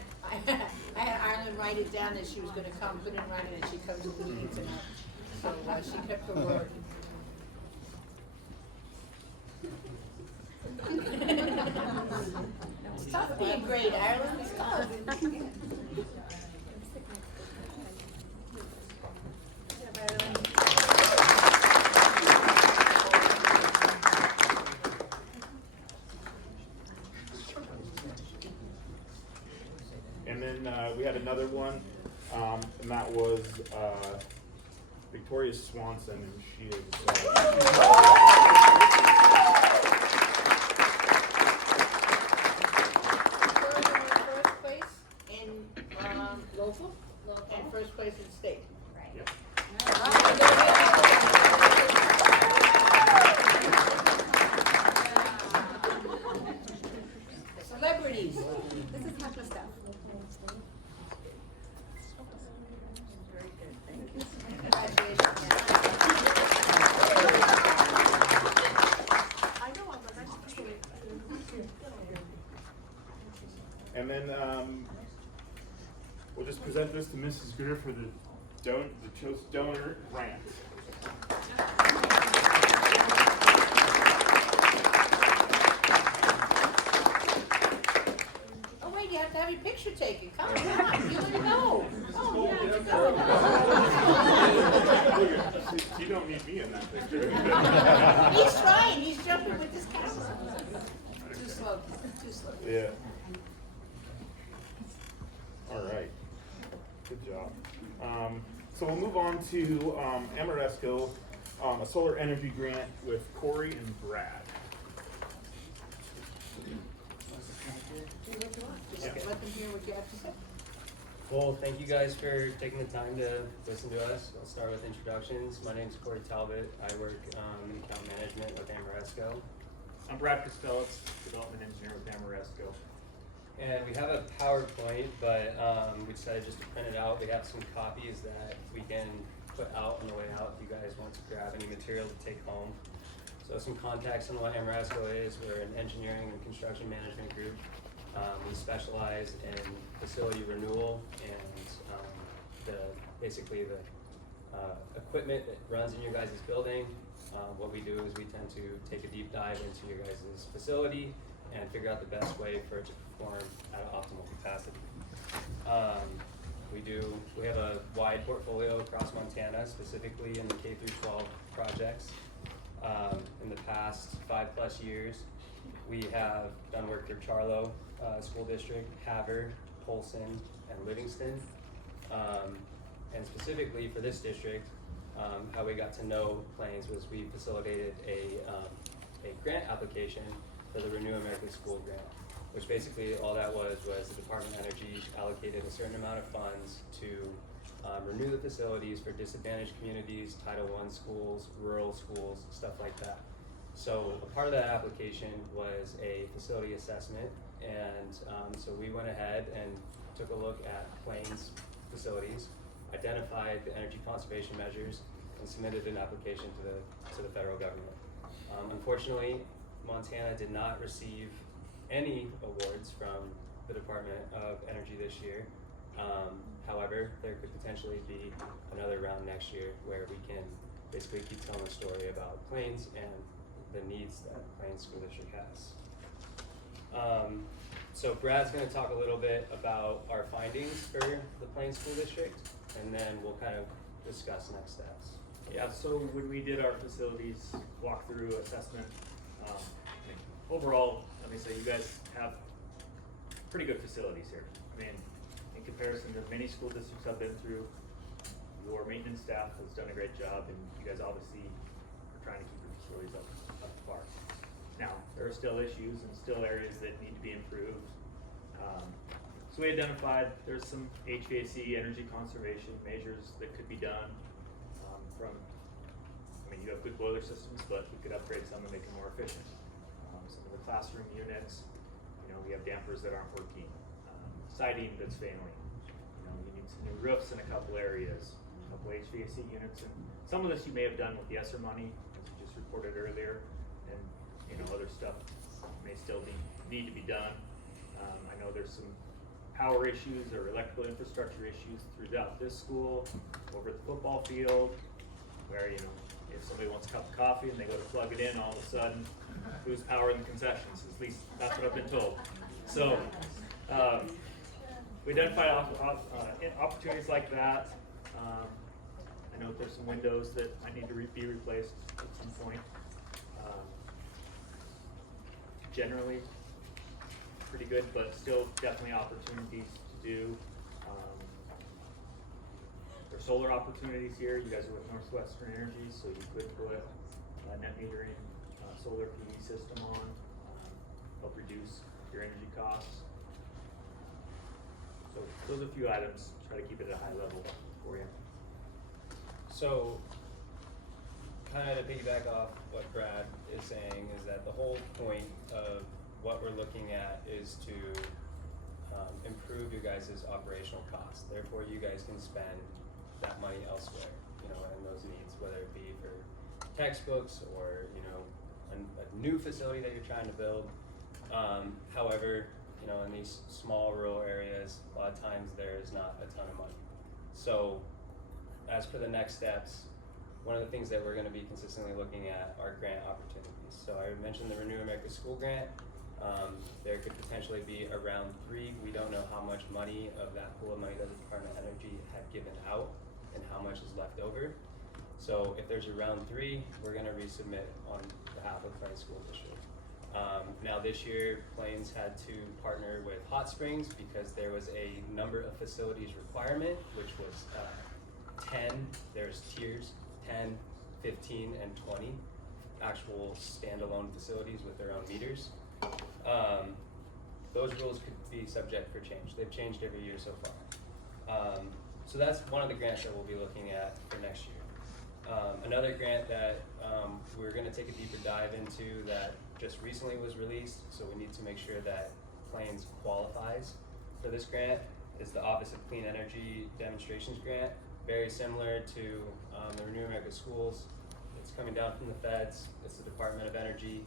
Ireland write it down that she was going to come, put it in writing, and she comes to the meeting tonight. So she kept her word. It's tough being great, Ireland. It's tough. And then we had another one, and that was Victoria Swanson, and she is. First place in local, and first place in state. Right. Yep. Celebrities. This is HEPA stuff. Very good, thank you. Congratulations. I know, I'm the next person. And then we'll just present this to Mrs. Greer for the Choice Donor Grant. Oh wait, you have to have your picture taken. Come on, you already know. Oh, you have to go. You don't need me in that picture. He's trying. He's jumping with his camera. Too slow. Too slow. Yeah. All right. Good job. So we'll move on to Amoresco, a solar energy grant with Corey and Brad. Just let them hear what you have to say. Well, thank you guys for taking the time to listen to us. I'll start with introductions. My name is Corey Talbot. I work in account management with Amoresco. I'm Brad Costello, development engineer with Amoresco. And we have a PowerPoint, but we decided just to print it out. We have some copies that we can put out on the way out if you guys want to grab any material to take home. So some context on what Amoresco is. We're an engineering and construction management group. We specialize in facility renewal and basically the equipment that runs in your guys' building. What we do is we tend to take a deep dive into your guys' facility and figure out the best way for it to perform at an optimal capacity. We have a wide portfolio across Montana, specifically in the K through 12 projects. In the past 5+ years, we have done work through Charlo School District, Havre, Polson, and Livingston. And specifically for this district, how we got to know Plains was we facilitated a grant application for the Renew America School grant, which basically all that was the Department of Energy allocated a certain amount of funds to renew the facilities for disadvantaged communities, Title I schools, rural schools, stuff like that. So a part of that application was a facility assessment, and so we went ahead and took a look at Plains facilities, identified the energy conservation measures, and submitted an application to the federal government. Unfortunately, Montana did not receive any awards from the Department of Energy this year. However, there could potentially be another round next year where we can basically keep telling the story about Plains and the needs that Plains School District has. So Brad's going to talk a little bit about our findings for the Plains School District, and then we'll kind of discuss next steps. Yeah, so when we did our facilities walkthrough assessment, overall, let me say you guys have pretty good facilities here. I mean, in comparison to many school districts I've been through, your maintenance staff has done a great job, and you guys obviously are trying to keep your facilities up to par. Now, there are still issues and still areas that need to be improved. So we identified there's some HVAC energy conservation measures that could be done. You have good boiler systems, but we could upgrade some and make them more efficient. Some of the classroom units, we have dampers that aren't working, siding that's failing. You need some new roofs in a couple areas, a couple HVAC units, and some of this you may have done with the ESSER money, as you just reported earlier, and other stuff may still need to be done. I know there's some power issues or electrical infrastructure issues throughout this school, over at the football field, where if somebody wants a cup of coffee and they go to plug it in, all of a sudden, who's powering the concessions? At least that's what I've been told. So we identified opportunities like that. I know there's some windows that might need to be replaced at some point. Generally, pretty good, but still definitely opportunities to do. There's solar opportunities here. You guys are with Northwestern Energy, so you could put a net metering solar PV system on, help reduce your energy costs. So those are a few items. Try to keep it at a high level for you. So, kind of to piggyback off what Brad is saying, is that the whole point of what we're looking at is to improve your guys' operational costs. Therefore, you guys can spend that money elsewhere, and those needs, whether it be for textbooks or, a new facility that you're trying to build. However, in these small rural areas, a lot of times there is not a ton of money. So, as for the next steps, one of the things that we're going to be consistently looking at are grant opportunities. So I mentioned the Renew America School grant. There could potentially be a round 3. We don't know how much money of that pool of money that the Department of Energy had given out and how much is left over. So if there's a round 3, we're going to resubmit on behalf of Plains School District. Now this year, Plains had to partner with Hot Springs because there was a number of facilities requirement, which was 10, there's tiers, 10, 15, and 20 actual standalone facilities with their own meters. Those rules could be subject for change. They've changed every year so far. So that's one of the grants that we'll be looking at for next year. Another grant that we're going to take a deeper dive into that just recently was released, so we need to make sure that Plains qualifies for this grant, is the Office of Clean Energy Demonstrations Grant. Very similar to the Renew America Schools. It's coming down from the feds. It's the Department of Energy.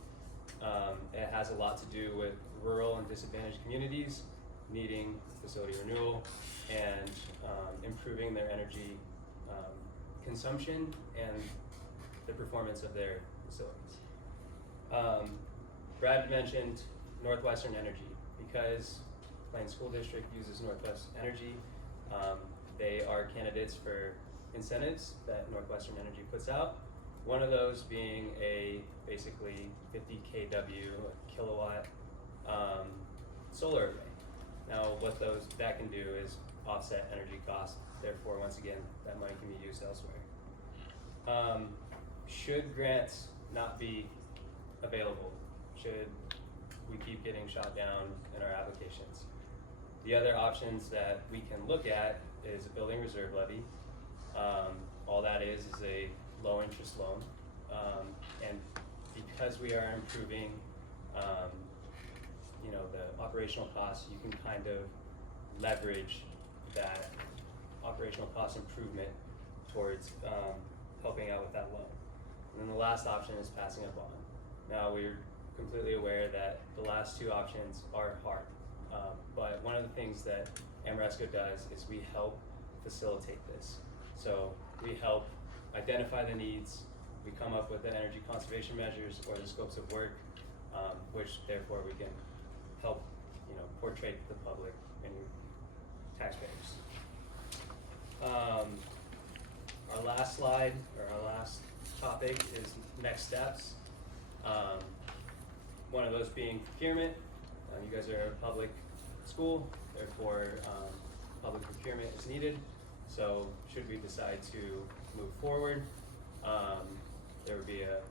It has a lot to do with rural and disadvantaged communities needing facility renewal and improving their energy consumption and the performance of their facilities. Brad mentioned Northwestern Energy. Because Plains School District uses Northwest Energy, They are candidates for incentives that Northwestern Energy puts out. One of those being a basically 50 kW kilowatt solar array. Now, what that can do is offset energy costs. Therefore, once again, that money can be used elsewhere. Should grants not be available, should we keep getting shot down in our applications, the other options that we can look at is a building reserve levy. All that is a low interest loan. And because we are improving, the operational costs, you can kind of leverage that operational cost improvement towards helping out with that loan. And then the last option is passing a bond. Now, we're completely aware that the last two options are hard, but one of the things that Ameresco does is we help facilitate this. So we help identify the needs, we come up with the energy conservation measures or the scopes of work, which therefore we can help, portray to the public and taxpayers. Our last slide, or our last topic, is next steps. One of those being procurement. You guys are a public school, therefore public procurement is needed. So should we decide to move forward, there would be a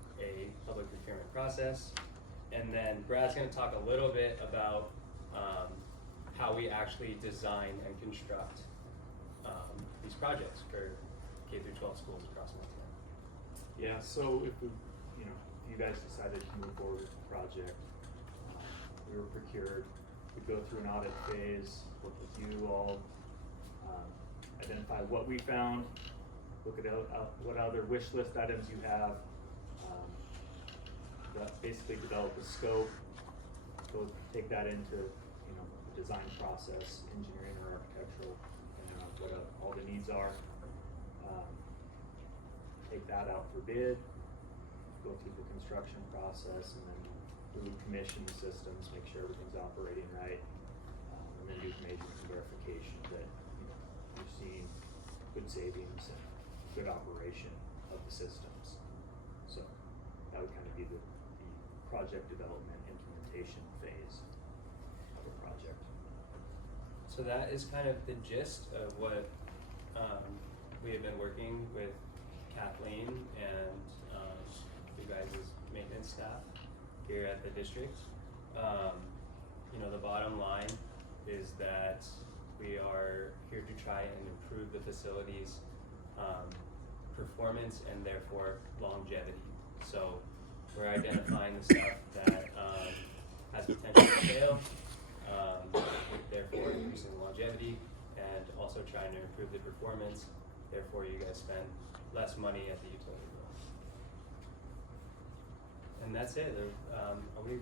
public procurement process. And then Brad's gonna talk a little bit about how we actually design and construct these projects for K through 12 schools across Montana. Yeah, so if you guys decided to move forward with the project, we were procured, we go through an audit phase, work with you all, identify what we found, look at what other wish list items you have, basically develop a scope, go take that into the design process, engineering or architectural, and what all the needs are. Take that out for bid, go through the construction process, and then we would commission the systems, make sure everything's operating right, and then do measurement and verification that you're seeing good savings and good operation of the systems. So that would kind of be the project development implementation phase of a project. So that is kind of the gist of what we have been working with Kathleen and you guys as maintenance staff here at the district. The bottom line is that we are here to try and improve the facility's performance and therefore longevity. So we're identifying the stuff that has potential to fail, therefore increasing the longevity, and also trying to improve the performance. Therefore, you guys spend less money at the utility bill. And that's it. Can we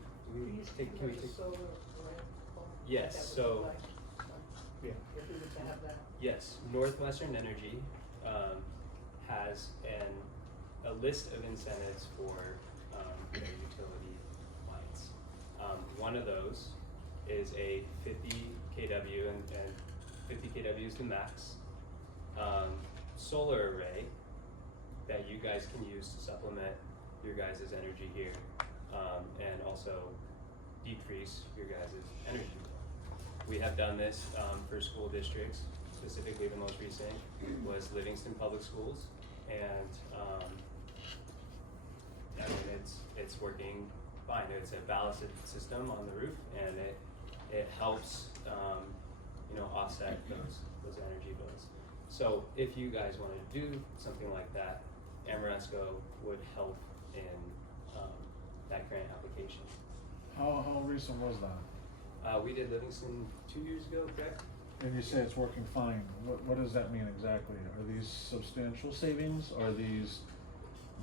take? Yes. So. Yeah. Yes, Northwestern Energy has a list of incentives for their utility clients. One of those is a 50 kW, and 50 kW is the max, solar array that you guys can use to supplement your guys' energy here, and also decrease your guys' energy bill. We have done this for school districts. Specifically, the most recent was Livingston Public Schools, and it's working fine. It's a ballasted system on the roof, and it helps offset those energy bills. So if you guys want to do something like that, Ameresco would help in that grant application. How recent was that? We did Livingston 2 years ago, correct? And you say it's working fine. What does that mean exactly? Are these substantial savings? Are these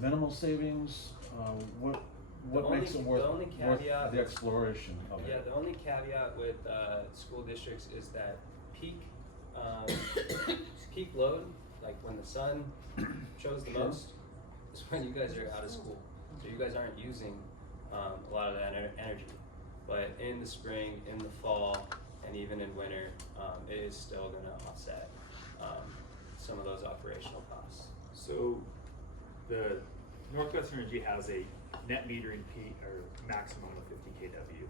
minimal savings? What makes it worth the exploration of it? Yeah, the only caveat with school districts is that peak load, like when the sun shows the most, is when you guys are out of school. So you guys aren't using a lot of that energy. But in the spring, in the fall, and even in winter, it is still gonna offset, some of those operational costs. So, the Northwestern Energy has a net metering peak or maximum of 50 kW.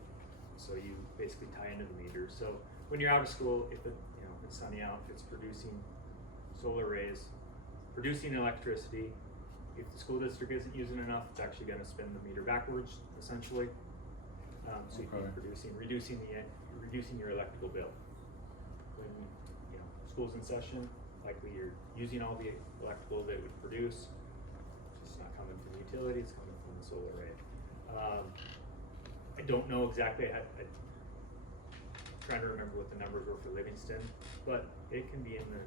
So you basically tie into the meter. So when you're out of school, if it's sunny out, if it's producing solar rays, producing electricity, if the school district isn't using enough, it's actually going to spin the meter backwards, essentially. So you can be reducing your electrical bill. When school's in session, likely you're using all the electrical that it would produce. It's not coming from utility, it's coming from the solar array. I don't know exactly, I'm trying to remember what the numbers were for Livingston, but it can be in the,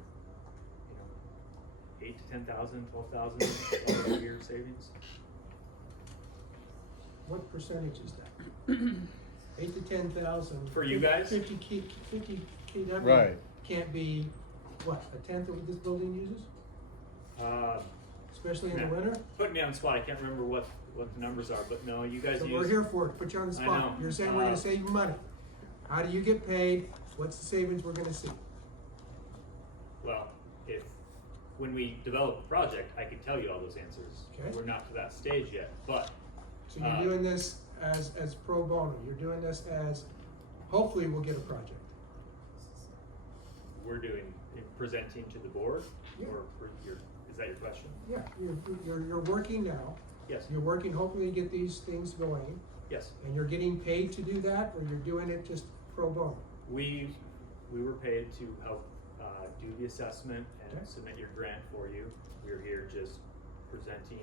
8 to 10,000, 12,000 a year savings. What percentage is that? 8 to 10,000. For you guys? 50 kW. Right. Can't be, what, a tenth of what this building uses? Especially in the winter? Put me on the spot, I can't remember what the numbers are, but no, you guys So use. we're here for it, put you on the I spot. know. You're saying we're gonna save you money. How do you get paid? What's the savings we're gonna see? Well, when we develop a project, I could tell you all those answers. Okay. We're not to that stage yet, but. So you're doing this as pro bono, you're doing this as, hopefully we'll get a project. We're presenting to the board, Yeah. or is that your question? Yeah, you're working now. Yes. You're working, hopefully to get these things going, Yes. and you're getting paid to do that, or you're doing it just pro bono? We were paid to help do the assessment and Okay. submit your grant for you. We're here just presenting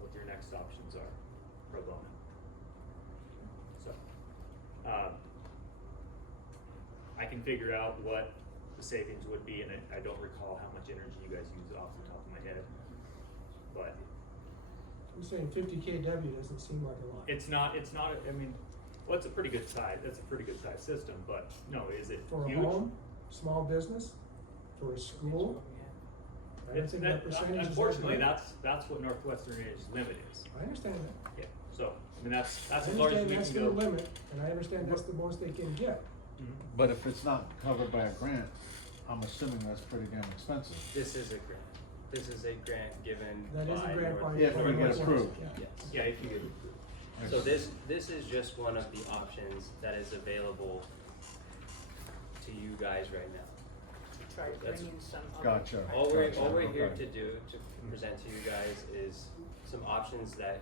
what your next options are, pro bono. So, I can figure out what the savings would be, and I don't recall how much energy you guys use off the top of my head, but I'm saying 50 kW doesn't seem like a lot. it's not, I mean, well, it's a pretty good size, that's a pretty good size system, but no, is it For a huge? home, small business, for a school? I don't think that percentage is that Unfortunately, great. that's what Northwestern Energy's limit is. I understand that. Yeah, so, I mean, that's I as large as understand we that's can their go. limit, and I understand that's the most they can get. But if it's not covered by a grant, I'm assuming that's pretty damn expensive. This is a grant. This is a grant given That is a by grant by. If we get Northwestern. approved. Yeah. Yes. Yeah, if you get approved. So this is just one of the options that is available to you guys right now. To try to bring in some other. Gotcha. All we're Gotcha, here okay. to do, to present to you guys is some options that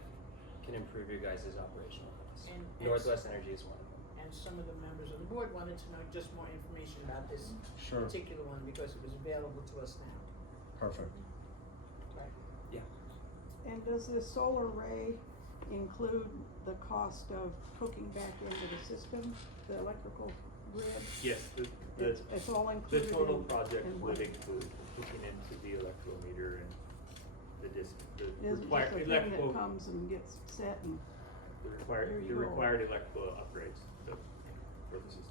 can improve your guys' operational costs. And- Northwest Energy is one of them. And some of the members of the board wanted to know just more information about this Sure. particular one because it was available to us now. Perfect. Right. Yeah. And does this solar array include the cost of hooking back into the system, the electrical grid? Yes, It's all the included total in- project in would one? include hooking into the electrical meter and the Isn't it required just a thing electrical, that comes and gets set and? the required, There you the go. required electrical upgrades for the system.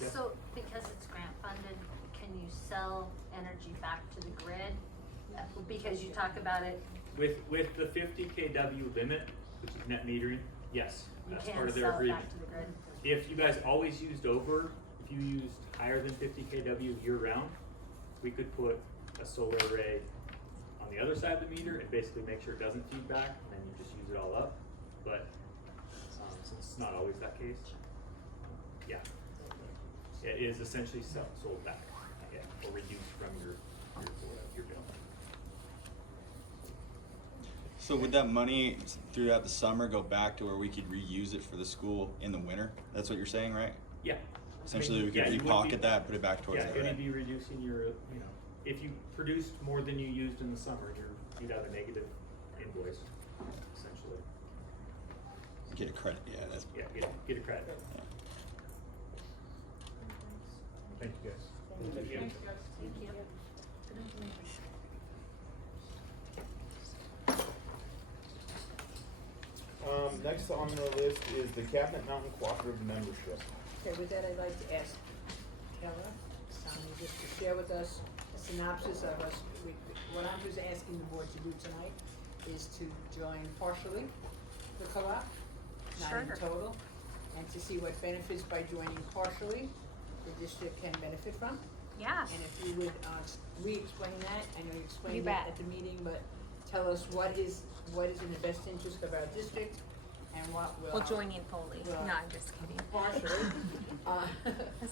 Yeah. So, because it's grant funded, can you sell energy back to the grid? Because you talk about it, With the 50 kW limit, which is net metering, yes, you that's part can of their sell it agreement. back to the grid. If you guys always used over, if you used higher than 50 kW year round, we could put a solar array on the other side of the meter and basically make sure it doesn't feed back, and then you just use it all up. But since it's not always that case, yeah, it is essentially sold back, yeah, or reduced from your bill. So would that money throughout the summer go back to where we could reuse it for the school in the winter? That's what you're saying, right? Yeah. Essentially, we could Yeah, you would be- repocket that, put it back towards Yeah, that, right? you'd be reducing your, if you produced more than you used in the summer, you'd have a negative invoice, essentially. Get a credit, yeah, that's. Yeah, get a credit. Thank you, guys. Thank you. Thanks, guys. Thank you. Next on the list is the Cabinet Mountain Cooperative Membership. Okay, with that, I'd like to ask Ella, Sonny, just to share with us a synopsis of us. What I'm just asking the board to do tonight is to join partially the co-op not in Sure. total, and to see what benefits by joining partially the district can benefit from. Yeah. And if you would, re-explain that, I know you explained You it bet. at the meeting, but tell us what is in the best interest of our district and what will. Well, joining fully. Well, No, I'm just kidding. Partially.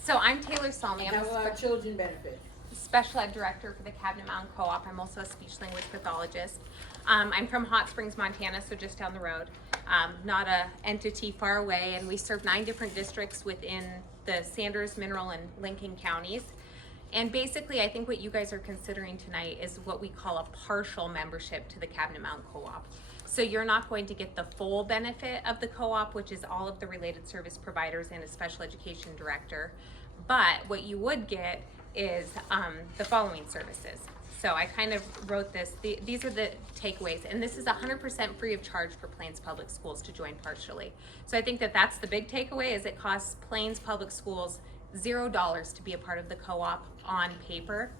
So I'm Taylor Salmi. And I'm how will our children benefit? Special Ed Director for the Cabinet Mountain Co-op. I'm also a speech language pathologist. I'm from Hot Springs, Montana, so just down the road. Not a entity far away, and we serve 9 different districts within the Sanders, Mineral, and Lincoln counties. And basically, I think what you guys are considering tonight is what we call a partial membership to the Cabinet Mountain Co-op. So you're not going to get the full benefit of the co-op, which is all of the related service providers and a special education director. But what you would get is the following services. So I kind of wrote this. These are the takeaways, and this is 100% free of charge for Plains Public Schools to join partially. So I think that that's the big takeaway, is it costs Plains Public Schools $0 to be a part of the co-op on paper.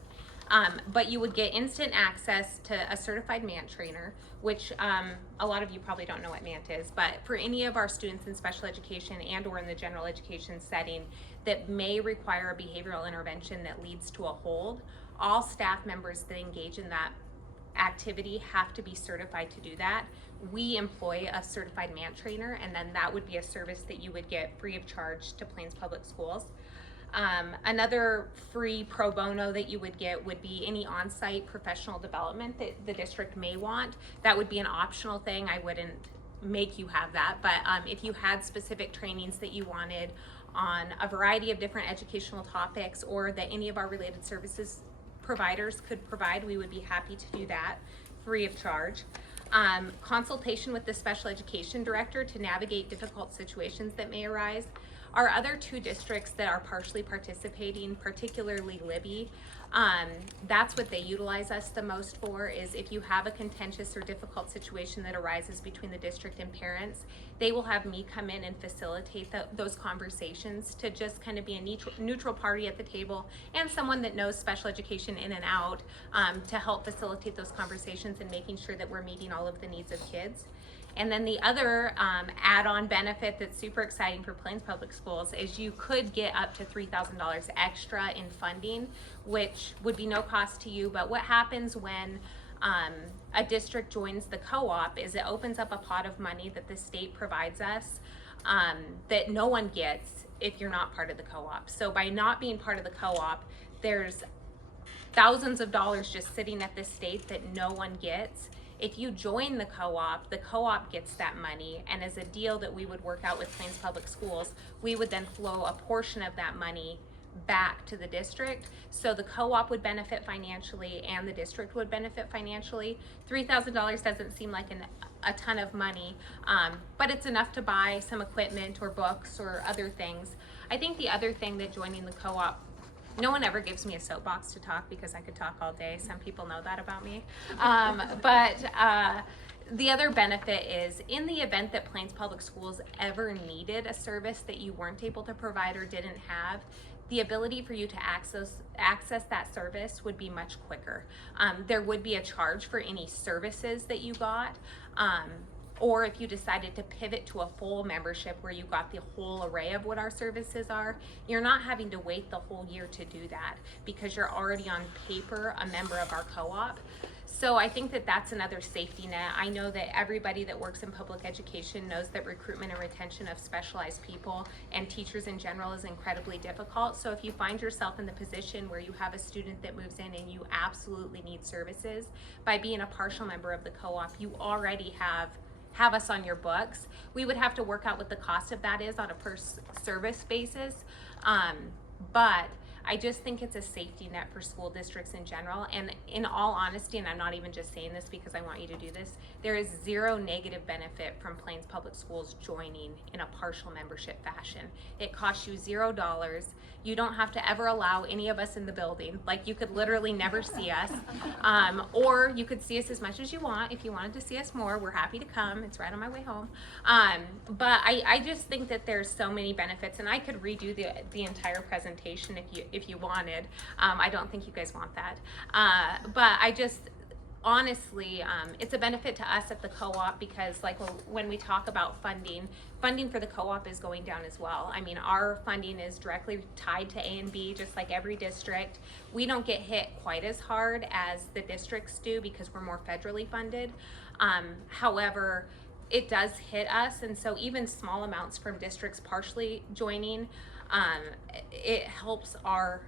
But you would get instant access to a certified MANT trainer, which a lot of you probably don't know what MANT is, but for any of our students in special education and or in the general education setting that may require a behavioral intervention that leads to a hold, all staff members that engage in that activity have to be certified to do that. We employ a certified MANT trainer, and then that would be a service that you would get free of charge to Plains Public Schools. Another free pro bono that you would get would be any on-site professional development that the district may want. That would be an optional thing. I wouldn't make you have that, but if you had specific trainings that you wanted on a variety of different educational topics, or that any of our related services providers could provide, we would be happy to do that free of charge. Consultation with the special education director to navigate difficult situations that may arise. Our other 2 districts that are partially participating, particularly Libby, that's what they utilize us the most for, is if you have a contentious or difficult situation that arises between the district and parents, they will have me come in and facilitate those conversations, to just kind of be a neutral party at the table and someone that knows special education in and out, to help facilitate those conversations and making sure that we're meeting all of the needs of kids. And then the other add-on benefit that's super exciting for Plains Public Schools is you could get up to $3,000 extra in funding, which would be no cost to you. But what happens when a district joins the co-op is it opens up a pot of money that the state provides us that no one gets if you're not part of the co-op. So by not being part of the co-op, there's thousands of dollars just sitting at the state that no one gets. If you join the co-op gets that money, and as a deal that we would work out with Plains Public Schools, we would then flow a portion of that money back to the district. So the co-op would benefit financially and the district would benefit financially. $3,000 doesn't seem like a ton of money, but it's enough to buy some equipment or books or other things. I think the other thing that joining the co-op, no one ever gives me a soapbox to talk because I could talk all day. Some people know that about me. But the other benefit is, in the event that Plains Public Schools ever needed a service that you weren't able to provide or didn't have, the ability for you to access that service would be much quicker. There would be a charge for any services that you got. Or if you decided to pivot to a full membership where you got the whole array of what our services are, you're not having to wait the whole year to do that because you're already on paper a member of our co-op. So I think that that's another safety net. I know that everybody that works in public education knows that recruitment and retention of specialized people and teachers in general is incredibly difficult. So if you find yourself in the position where you have a student that moves in and you absolutely need services, by being a partial member of the co-op, you already have us on your books. We would have to work out what the cost of that is on a per service basis, but I just think it's a safety net for school districts in general. And in all honesty, and I'm not even just saying this because I want you to do this, there is zero negative benefit from Plains Public Schools joining in a partial membership fashion. It costs you $0. You don't have to ever allow any of us in the building. Like, you could literally never see us. Or you could see us as much as you want. If you wanted to see us more, we're happy to come. It's right on my way home. But I just think that there's so many benefits, and I could redo the entire presentation if you wanted. I don't think you guys want that. But honestly, it's a benefit to us at the co-op because like when we talk about funding for the co-op is going down as well. I mean, our funding is directly tied to A and B, just like every district. We don't get hit quite as hard as the districts do because we're more federally funded. However, it does hit us, and so even small amounts from districts partially joining, it helps our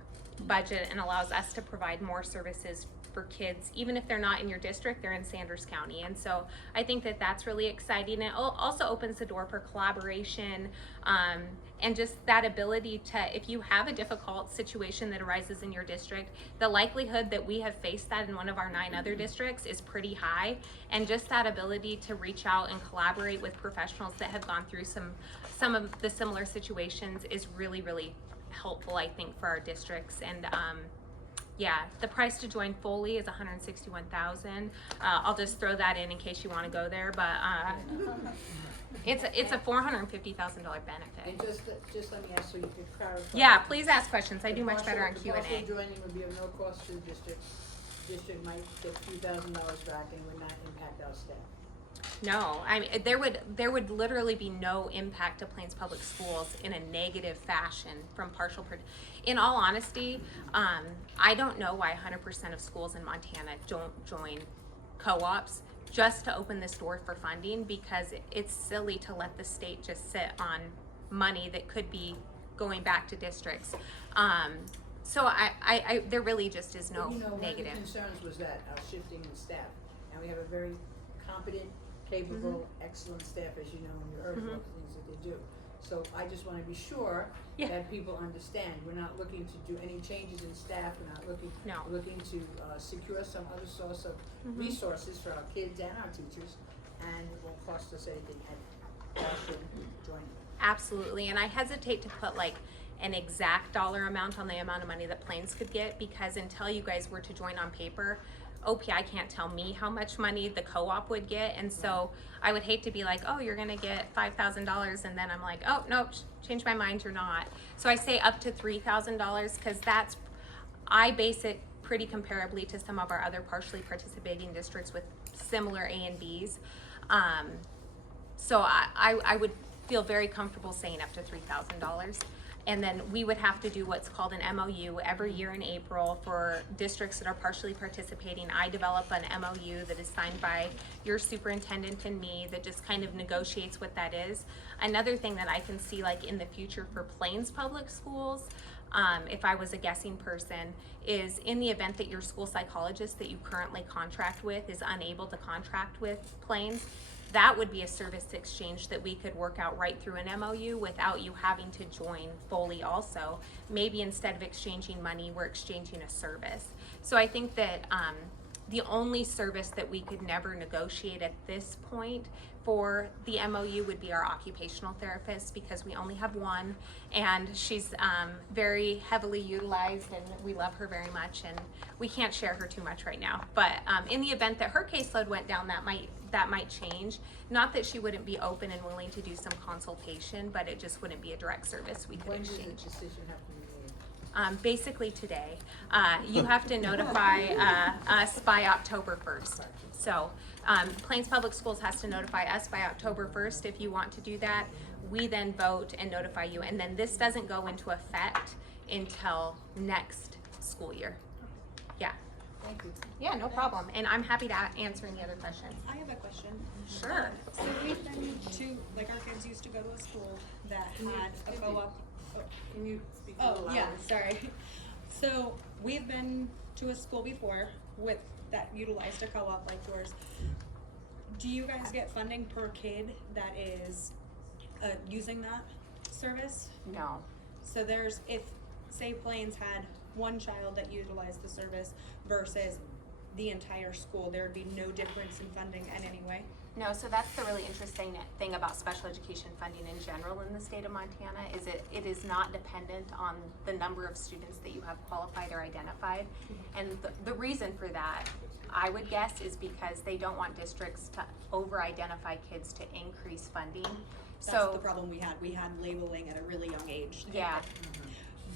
budget and allows us to provide more services for kids, even if they're not in your district, they're in Sanders County. And so I think that that's really exciting. It also opens the door for collaboration, and just that ability to, if you have a difficult situation that arises in your district, the likelihood that we have faced that in one of our 9 other districts is pretty high. And just that ability to reach out and collaborate with professionals that have gone through some of the similar situations is really, really helpful, I think, for our districts. And yeah, the price to join fully is $161,000. I'll just throw that in case you want to go there, but it's a $450,000 benefit. And just let me ask so you can clarify. Yeah, please ask questions. I do much better on The Q&A. partial joining would be of no cost to the district. District might get a few $1,000s back and would not impact our staff. No, I mean there would literally be no impact to Plains Public Schools in a negative fashion from partial. In all honesty, I don't know why 100% of schools in Montana don't join co-ops just to open this door for funding, because it's silly to let the state just sit on money that could be going back to districts. So I there really just is no negative. One of the concerns was that our shifting in staff, and we have a very competent, capable, excellent staff, as you know, and you heard about the things that they do. So I just want to be sure that people understand we're not looking to do any changes in staff. We're not looking. We're looking to secure some other source of resources for our kids and our teachers, and it won't cost us anything. And all should join. Absolutely, and I hesitate to put like an exact dollar amount on the amount of money that Plains could get, because until you guys were to join on paper, OPI can't tell me how much money the co-op would get. And so I would hate to be like, oh, you're gonna get $5,000, and then I'm like, oh, nope, change my mind, you're not. So I say up to $3,000, because I base it pretty comparably to some of our other partially participating districts with similar A and Bs. So I would feel very comfortable saying up to $3,000. And then we would have to do what's called an MOU every year in April for districts that are partially participating. I develop an MOU that is signed by your superintendent and me that just kind of negotiates what that is. Another thing that I can see like in the future for Plains Public Schools, if I was a guessing person, is in the event that your school psychologist that you currently contract with is unable to contract with Plains, that would be a service exchange that we could work out right through an MOU without you having to join fully also. Maybe instead of exchanging money, we're exchanging a service. So I think that the only service that we could never negotiate at this point for the MOU would be our occupational therapist, because we only have one, and she's very heavily utilized, and we love her very much, and we can't share her too much right now. But in the event that her caseload went down, that might change. Not that she wouldn't be open and willing to do some consultation, but it just wouldn't be a direct service we could exchange. When does the decision have to be made? Basically today. You have to notify us by October 1st. So Plains Public Schools has to notify us by October 1st if you want to do that. We then vote and notify you, and then this doesn't go into effect until next school year. Yeah. Thank you. Yeah, no problem. And I'm happy to answer any other questions. I have a question. Sure. So we've been to, like, our kids used to go to a school that had a co-op. Can you speak a Oh, little yeah, louder? sorry. So we've been to a school before with that utilized a co-op like yours. Do you guys get funding per kid that is using that service? No. So there's, if say Plains had one child that utilized the service versus the entire school, there would be no difference in funding in any way? No, so that's the really interesting thing about special education funding in general in the state of Montana, is it is not dependent on the number of students that you have qualified or identified. And the reason for that, I would guess, is because they don't want districts to over-identify kids to increase funding. That's the problem we had. We had labeling at a really young age. Yeah.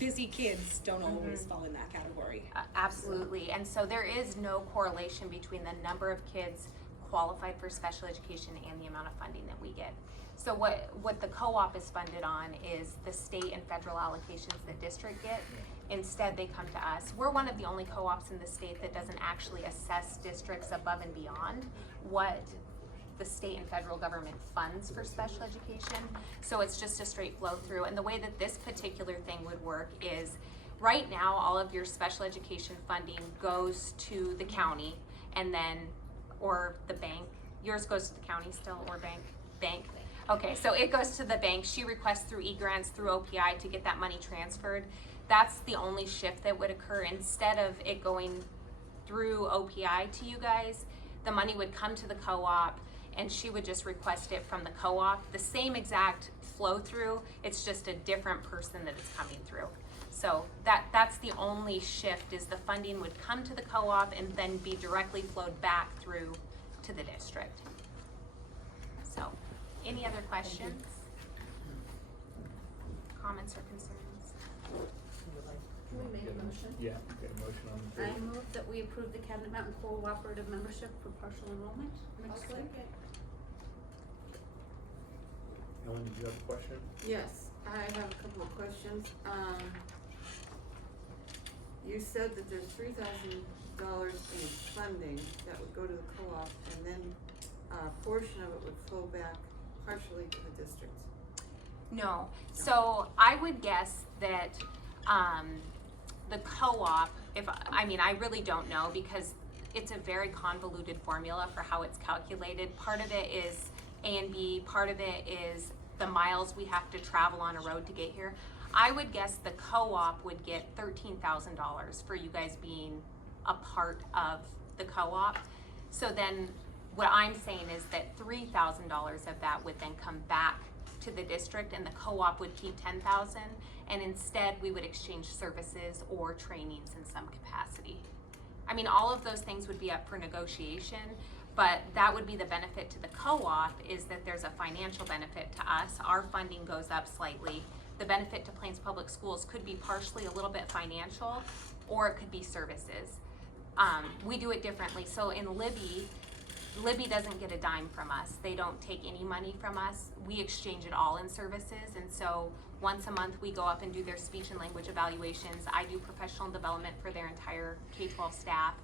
busy kids don't always fall in that category. Absolutely, and so there is no correlation between the number of kids qualified for special education and the amount of funding that we get. So what the co-op is funded on is the state and federal allocations that district get. Instead, they come to us. We're one of the only co-ops in the state that doesn't actually assess districts above and beyond what the state and federal government funds for special education. So it's just a straight flow through. And the way that this particular thing would work is, right now, all of your special education funding goes to the county and then, or the bank. Yours goes to the county still, or bank? Okay, so it goes to the bank. She requests through eGrants, through OPI to get that money transferred. That's the only shift that would occur. Instead of it going through OPI to you guys, the money would come to the co-op and she would just request it from the co-op. The same exact flow through, it's just a different person that it's coming through. So that's the only shift, is the funding would come to the co-op and then be directly flowed back through to the district. So, any other questions? Comments or concerns? Can we make a motion? Yeah, get a motion on the I table. move that we approve the Cabinet Mountain Cooperative membership for partial enrollment next week. Ellen, did you have a question? Yes, I have a couple of questions. You said that there's $3,000 in funding that would go to the co-op, and then a portion of it would flow back partially to the districts. No. So I would guess that the co-op, I really don't know, because it's a very convoluted formula for how it's calculated. Part of it is A and B, part of it is the miles we have to travel on a road to get here. I would guess the co-op would get $13,000 for you guys being a part of the co-op. So then what I'm saying is that $3,000 of that would then come back to the district, and the co-op would keep $10,000, and instead we would exchange services or trainings in some capacity. I mean, all of those things would be up for negotiation, but that would be the benefit to the co-op, is that there's a financial benefit to us. Our funding goes up slightly. The benefit to Plains Public Schools could be partially a little bit financial, or it could be services. We do it differently. So in Libby doesn't get a dime from us. They don't take any money from us. We exchange it all in services. And so once a month we go up and do their speech and language evaluations. I do professional development for their entire K-12 staff,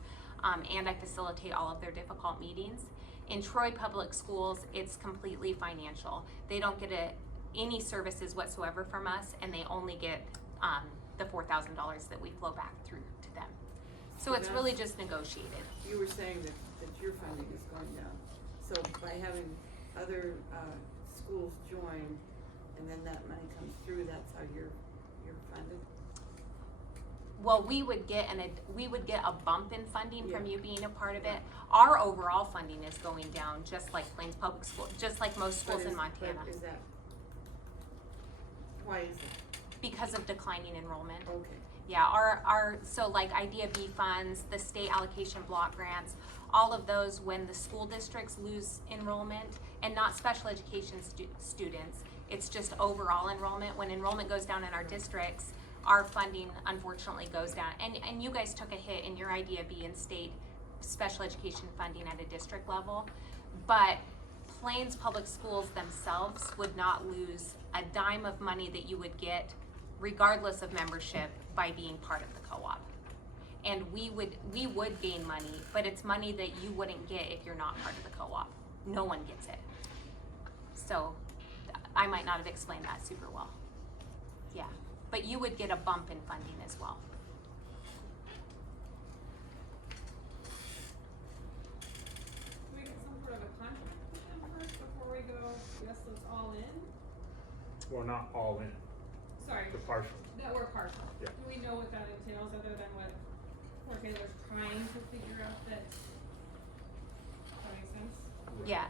and I facilitate all of their difficult meetings. In Troy Public Schools, it's completely financial. They don't get any services whatsoever from us, and they only get the $4,000 that we flow back through to them. So it's really just negotiated. You were saying that your funding is going down. So by having other schools join, and then that money comes through, that's how you're funded? Well, we would get a bump in funding from you being a part of it. Our overall funding is going down, just like Plains Public School, just like most schools in Montana. But why is that? Because of declining enrollment. Okay. Yeah, so like Idea B funds, the state allocation block grants, all of those, when the school districts lose enrollment, and not special education students, it's just overall enrollment. When enrollment goes down in our districts, our funding unfortunately goes down. And you guys took a hit in your Idea B and state special education funding at a district level, but Plains Public Schools themselves would not lose a dime of money that you would get regardless of membership by being part of the co-op. And we would gain money, but it's money that you wouldn't get if you're not part of the co-op. No one gets it. So I might not have explained that super well. Yeah, but you would get a bump in funding as well. Can we get some sort of a contract with them first before we go, yes, let's all in? Well, not all in, Sorry, the partial. that we're partial. Yeah. Do we know what that entails, other than what Fort Taylor's trying to figure out that makes sense? Yeah,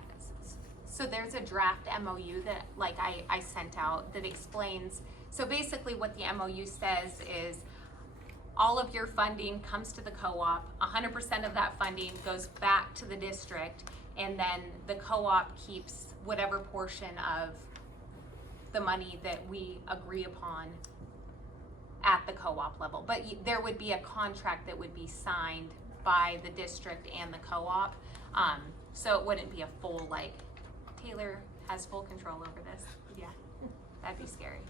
so there's a draft MOU that I sent out that explains, so basically what the MOU says is all of your funding comes to the co-op, 100% of that funding goes back to the district, and then the co-op keeps whatever portion of the money that we agree upon at the co-op level, but there would be a contract that would be signed by the district and the co-op. So it wouldn't be a full, like, Taylor has full control over this. Yeah, that'd be scary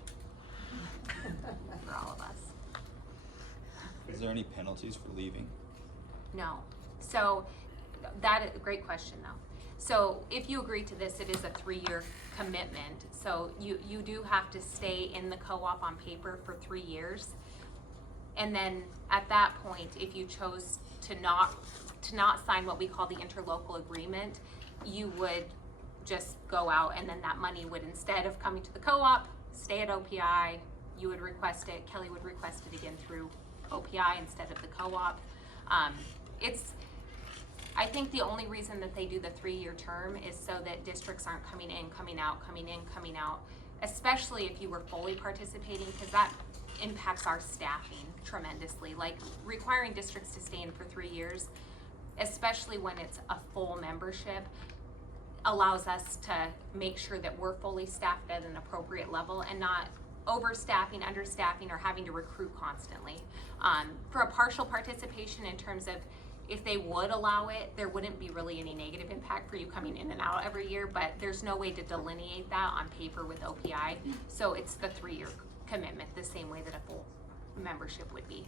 for all of us. Is there any penalties for leaving? No. So that is a great question though. So if you agree to this, it is a 3-year commitment. So you do have to stay in the co-op on paper for 3 years. And then at that point, if you chose to not sign what we call the interlocal agreement, you would just go out, and then that money would, instead of coming to the co-op, stay at OPI. You would request it, Kelly would request it again through OPI instead of the co-op. I think the only reason that they do the 3-year term is so that districts aren't coming in, coming out, coming in, coming out, especially if you were fully participating, because that impacts our staffing tremendously. Like, requiring districts to stay in for 3 years, especially when it's a full membership, allows us to make sure that we're fully staffed at an appropriate level and not overstaffing, understaffing, or having to recruit constantly. For a partial participation, in terms of if they would allow it, there wouldn't be really any negative impact for you coming in and out every year, but there's no way to delineate that on paper with OPI. So it's the 3-year commitment, the same way that a full membership would be.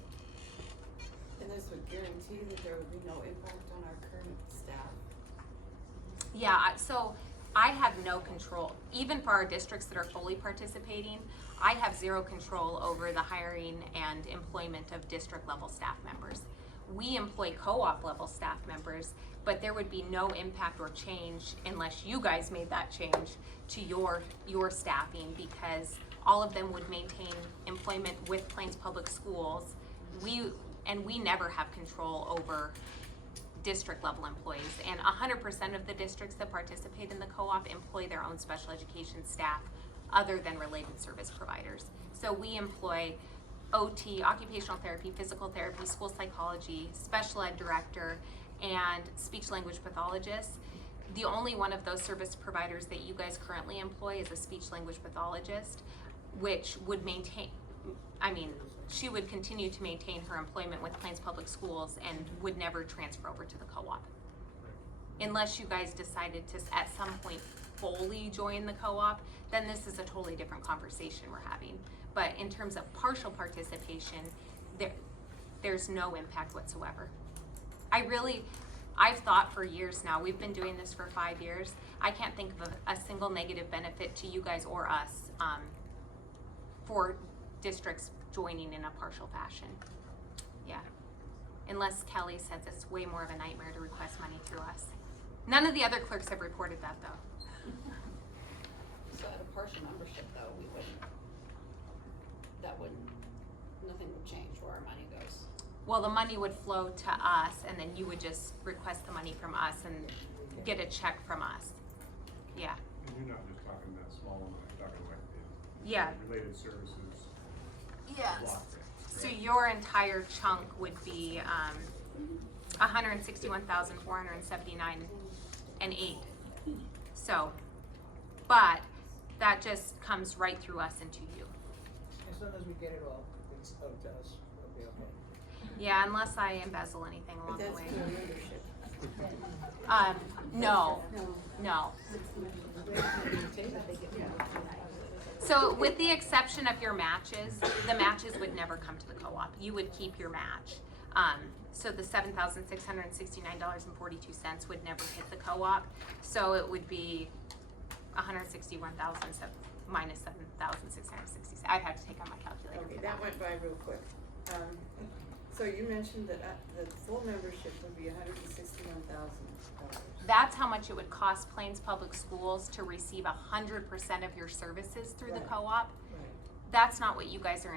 And this would guarantee that there would be no impact on our current staff? Yeah, so I have no control, even for our districts that are fully participating, I have zero control over the hiring and employment of district level staff members. We employ co-op level staff members, but there would be no impact or change unless you guys made that change to your staffing, because all of them would maintain employment with Plains Public Schools. We never have control over district level employees, and 100% of the districts that participate in the co-op employ their own special education staff other than related service providers. So we employ OT, occupational therapy, physical therapy, school psychology, special ed director, and speech language pathologist. The only one of those service providers that you guys currently employ is a speech language pathologist, which would she would continue to maintain her employment with Plains Public Schools and would never transfer over to the co-op. Unless you guys decided to at some point fully join the co-op, then this is a totally different conversation we're having. But in terms of partial participation, there's no impact whatsoever. I've thought for years now, we've been doing this for 5 years, I can't think of a single negative benefit to you guys or us for districts joining in a partial fashion. Yeah. Unless Kelly says it's way more of a nightmare to request money through us. None of the other clerks have reported that though. So at a partial membership though, nothing would change where our money goes. Well, the money would flow to us, and then you would just request the money from us and get a check from us. Yeah. And you're not just talking that small one, you're talking like the Yeah. related services. Yes. Block So your entire chunk would be 161,479 and 8. So, but that just comes right through us into you. As long as we get it all, it's owed to us, it'll be okay. Yeah, unless I embezzle anything along the That's way. for membership. No. So with the exception of your matches, the matches would never come to the co-op. You would keep your match. So the $7,669.42 would never hit the co-op. So it would be 161,000 minus 7,666. I'd have to take out my calculator. Okay, for that went by real quick. So you mentioned that the full membership would be $161,000. That's how much it would cost Plains Public Schools to receive 100% of your services through the co-op. Right. That's not what you guys are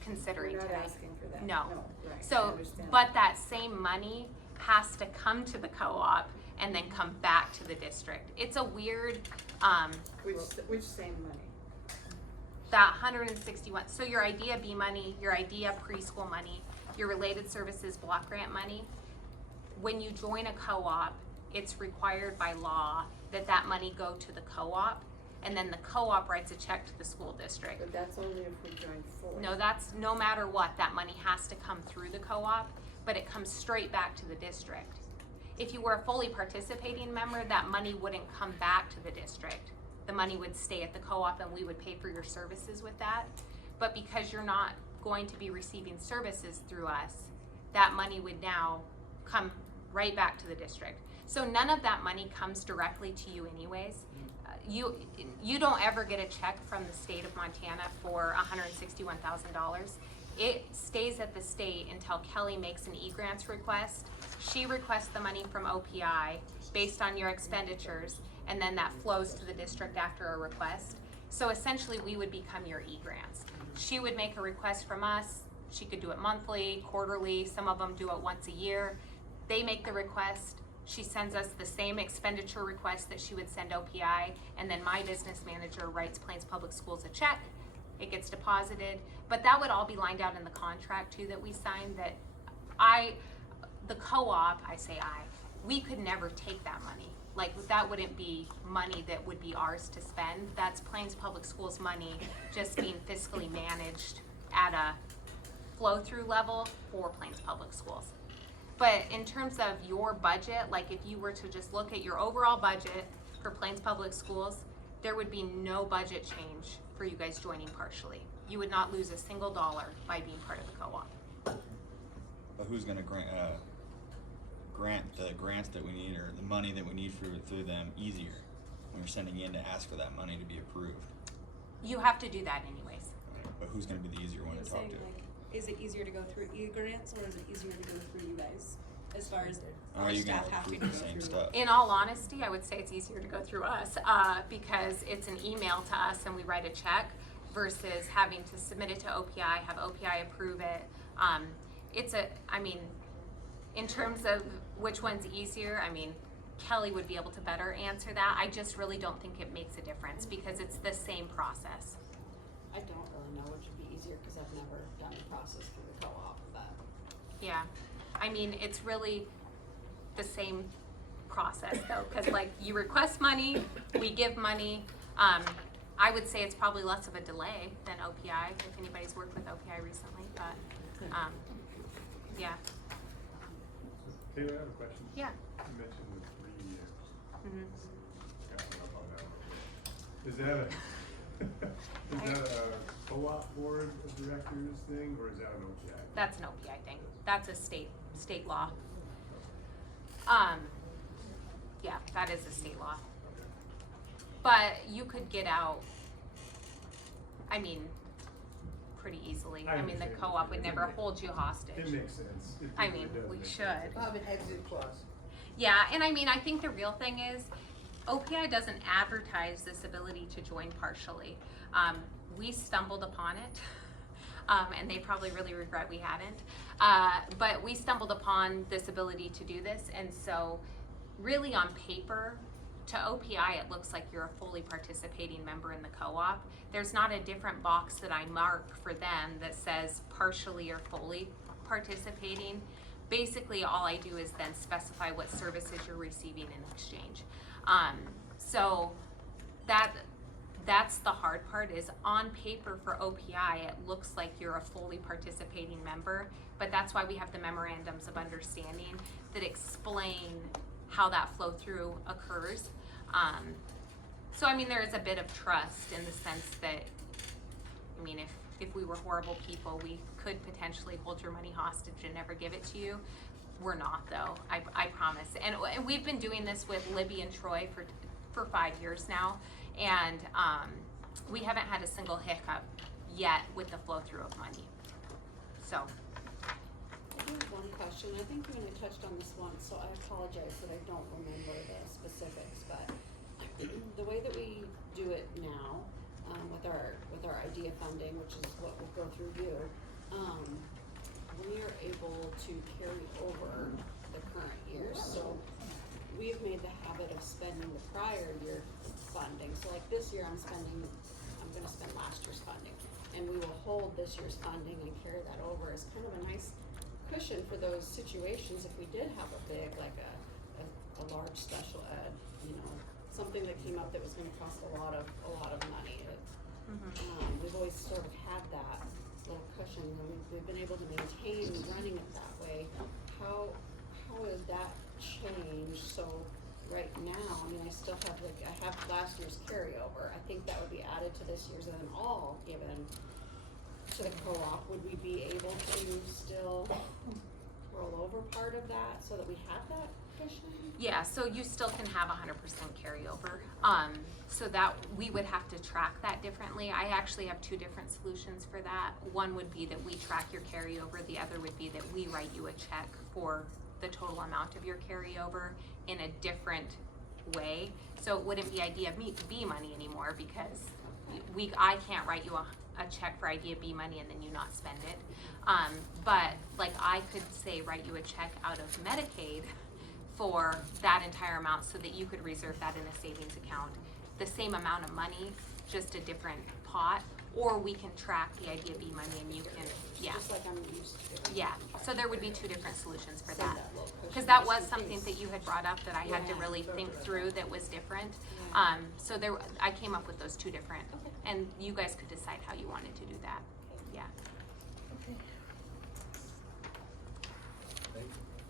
considering We're not today. asking for that. No. Right, I So, understand. but that same money has to come to the co-op and then come back to the district. It's a weird, Which same money? that 161, so your IDEA B money, your IDEA preschool money, your related services block grant money, when you join a co-op, it's required by law that that money go to the co-op. and then the co-op writes a check to the school district. But that's only if we join force. No, that's no matter what, that money has to come through the co-op, but it comes straight back to the district. If you were a fully participating member, that money wouldn't come back to the district. The money would stay at the co-op and we would pay for your services with that. But because you're not going to be receiving services through us, that money would now come right back to the district. So none of that money comes directly to you anyways. You don't ever get a check from the state of Montana for $161,000. It stays at the state until Kelly makes an e-grants request. She requests the money from OPI based on your expenditures, and then that flows to the district after a request. So essentially we would become your e-grants. She would make a request from us. She could do it monthly, quarterly, some of them do it once a year. They make the request. She sends us the same expenditure request that she would send OPI, and then my business manager writes Plains Public Schools a check. It gets deposited, but that would all be lined out in the contract too that we signed, that the co-op, we could never take that money. Like, that wouldn't be money that would be ours to spend. That's Plains Public Schools money just being fiscally managed at a flow-through level for Plains Public Schools. But in terms of your budget, like if you were to just look at your overall budget for Plains Public Schools, there would be no budget change for you guys joining partially. You would not lose a single dollar by being part of the co-op. But who's gonna grant the grants that we need, or the money that we need through them easier when you're sending in to ask for that money to be approved? You have to do that anyways. But who's gonna be the easier one to talk to? Is it easier to go through e-grants or is it easier to go through you guys? As far as Or are our you gonna staff have to approve go the same through? stuff? In all honesty, I would say it's easier to go through us because it's an email to us and we write a check versus having to submit it to OPI, have OPI approve it. In terms of which one's easier, Kelly would be able to better answer that. I just really don't think it makes a difference because it's the same process. I don't really know which would be easier because I've never done the process through the co-op, but. Yeah, it's really the same process though, because like you request money, we give money. I would say it's probably less of a delay than OPI if anybody's worked with OPI recently, but yeah. Taylor, I have a question. Yeah. You mentioned the 3 years. Mm-hmm. Is that a co-op board of directors thing, or is that an OPI? That's an OPI thing. That's a state law. Yeah, that is a state law. But you could get out, pretty easily. The understand. co-op would never hold you hostage. It makes sense. We should. Bob, it exit clause. Yeah, and I think the real thing is OPI doesn't advertise this ability to join partially. We stumbled upon it, and they probably really regret we hadn't. But we stumbled upon this ability to do this, and so really on paper, to OPI, it looks like you're a fully participating member in the co-op. There's not a different box that I mark for them that says partially or fully participating. Basically, all I do is then specify what services you're receiving in exchange. So that's the hard part, is on paper for OPI, it looks like you're a fully participating member, but that's why we have the memorandums of understanding that explain how that flow through occurs. So there is a bit of trust in the sense that, if we were horrible people, we could potentially hold your money hostage and never give it to you. We're not though, I promise. And we've been doing this with Libby and Troy for 5 years now, and we haven't had a single hiccup yet with the flow through of money. So. I do have one question. I think you only touched on this once, so I apologize that I don't remember the specifics, but the way that we do it now, with our IDEA funding, which is what will go through you, we are able to carry over the current years. So we have made the habit of spending the prior year funding. So like this year I'm gonna spend last year's funding, and we will hold this year's funding and carry that over as kind of a nice cushion for those situations if we did have a big, like a large special ed, something that came up that was gonna cost a lot of money. We've always sort of had that little cushion, and we've been able to maintain running it that way. How has that changed? So right now, I mean, I still have I have last year's carryover. I think that would be added to this year's and then all given to the co-op. Would we be able to still roll over part of that so that we have that cushion? Yeah, so you still can have 100% carryover. So that we would have to track that differently. I actually have two different solutions for that. One would be that we track your carryover. The other would be that we write you a check for the total amount of your carryover in a different way. So it wouldn't be Idea B money anymore, because I can't write you a check for Idea B money and then you not spend it. But like I could say write you a check out of Medicaid for that entire amount so that you could reserve that in a savings account. The same amount of money, just a different pot, or we can track the Idea B money and you can, yeah. Just like I'm used to. Yeah, so there would be two different solutions for So that. that little cushion Because that just was in something case. that you had brought up that I had to Yeah. really think through that was different. Yeah. So I came up with those two different, and you guys could decide how you wanted to do that. Yeah.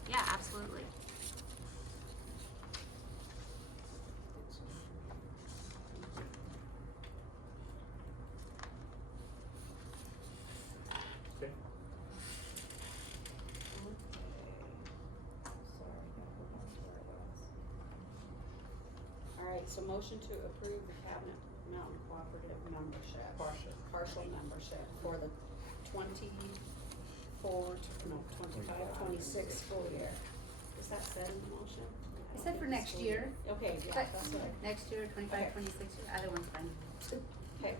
Yeah, absolutely. Okay. Alright, so motion to approve the Cabinet Mountain Cooperative membership. Partial membership for the 25-26 school year. Is that said in the motion? I said for next year. Okay, yeah, But that's right. next year, 25, 26, other one's fine. Okay.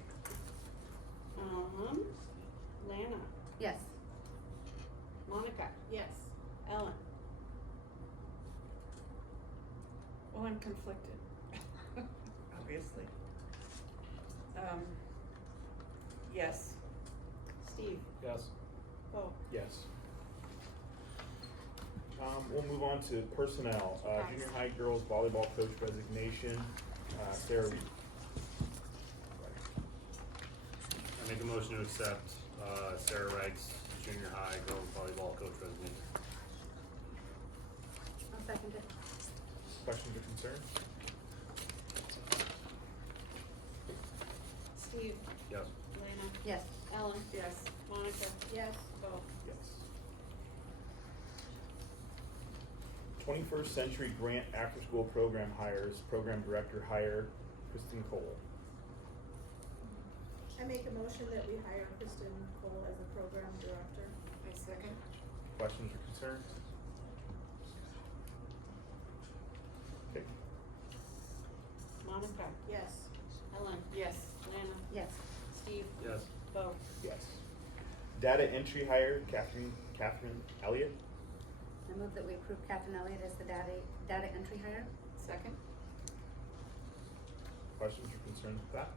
Lana, Yes. Monica, Yes. Ellen, Well, I'm conflicted, obviously. Yes. Steve, Yes. Bo. Yes. We'll move on to personnel. Junior high girls volleyball coach resignation. Sarah Reed. I make a motion to accept Sarah Wright's junior high girls volleyball coach resignation. I'll second it. Questions or concerns? Steve, Yes. Lana, Yes. Ellen, Yes. Monica, Yes. Bo. Yes. 21st Century Grant After School Program hires, Program Director hire, Kristen Cole. I make a motion that we hire Kristen Cole as a program director. I second. Questions or concerns? Okay. Monica, Yes. Ellen, Yes. Lana, Yes. Steve, Yes. Bo. Yes. Data entry hire, Catherine Elliott. I move that we approve Catherine Elliott as the data entry hire. Second. Questions or concerns with that?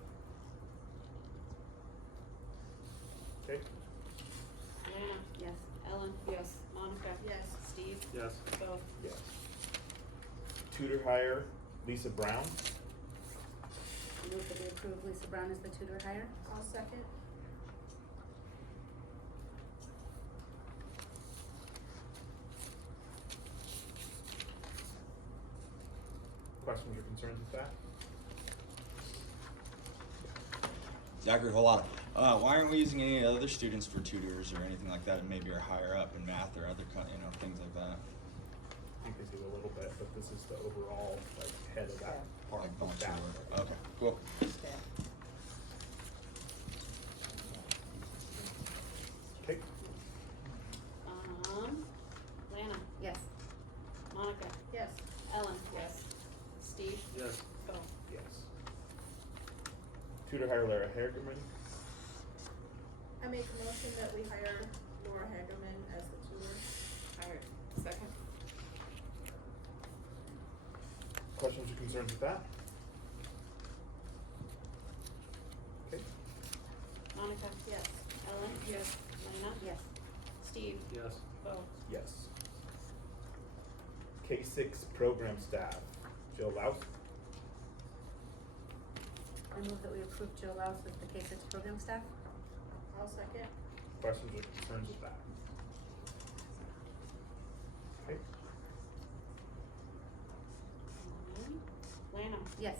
Okay. Lana, Yes. Ellen, Yes. Monica, Yes. Steve, Yes. Bo. Yes. Tutor hire, Lisa Brown. I move that we approve Lisa Brown as the tutor hire. I'll second. Questions or concerns with that? Zachary Holata. Why aren't we using any other students for tutors or anything like that, and maybe are higher up in math or other things like that? I think they do a little bit, but this is the overall head of that part Like of bunch that. or- okay, cool. Okay. Lana, Yes. Monica, Yes. Ellen, Yes. Steve, Yes. Bo. Yes. Tutor hire Lara Hagerman. I make a motion that we hire Laura Hagerman as the tutor. Hired. Second. Questions or concerns with that? Okay. Monica, Yes. Ellen, Yes. Lana, Yes. Steve, Yes. Bo. Yes. K6 program staff, Jill Louse. I move that we approve Jill Rouse as the K-6 program staff. I'll second. Questions or concerns with that? Okay, Lana, Yes.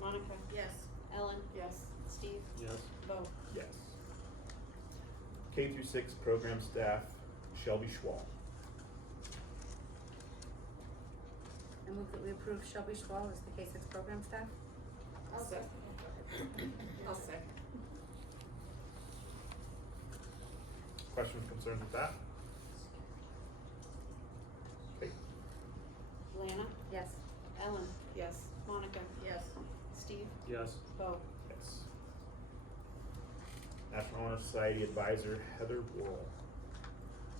Monica, Yes. Ellen, Yes. Steve, Yes. Bo. yes. K through 6 program staff, Shelby Schwall. I move that we approve Shelby Schwall as the K-6 program staff. I'll second. I'll second. Questions, concerns with that? Okay, Lana, Yes. Ellen, Yes. Monica, Yes. Steve, Yes. Bo. yes. National Honor Society Advisor, Heather Worrell.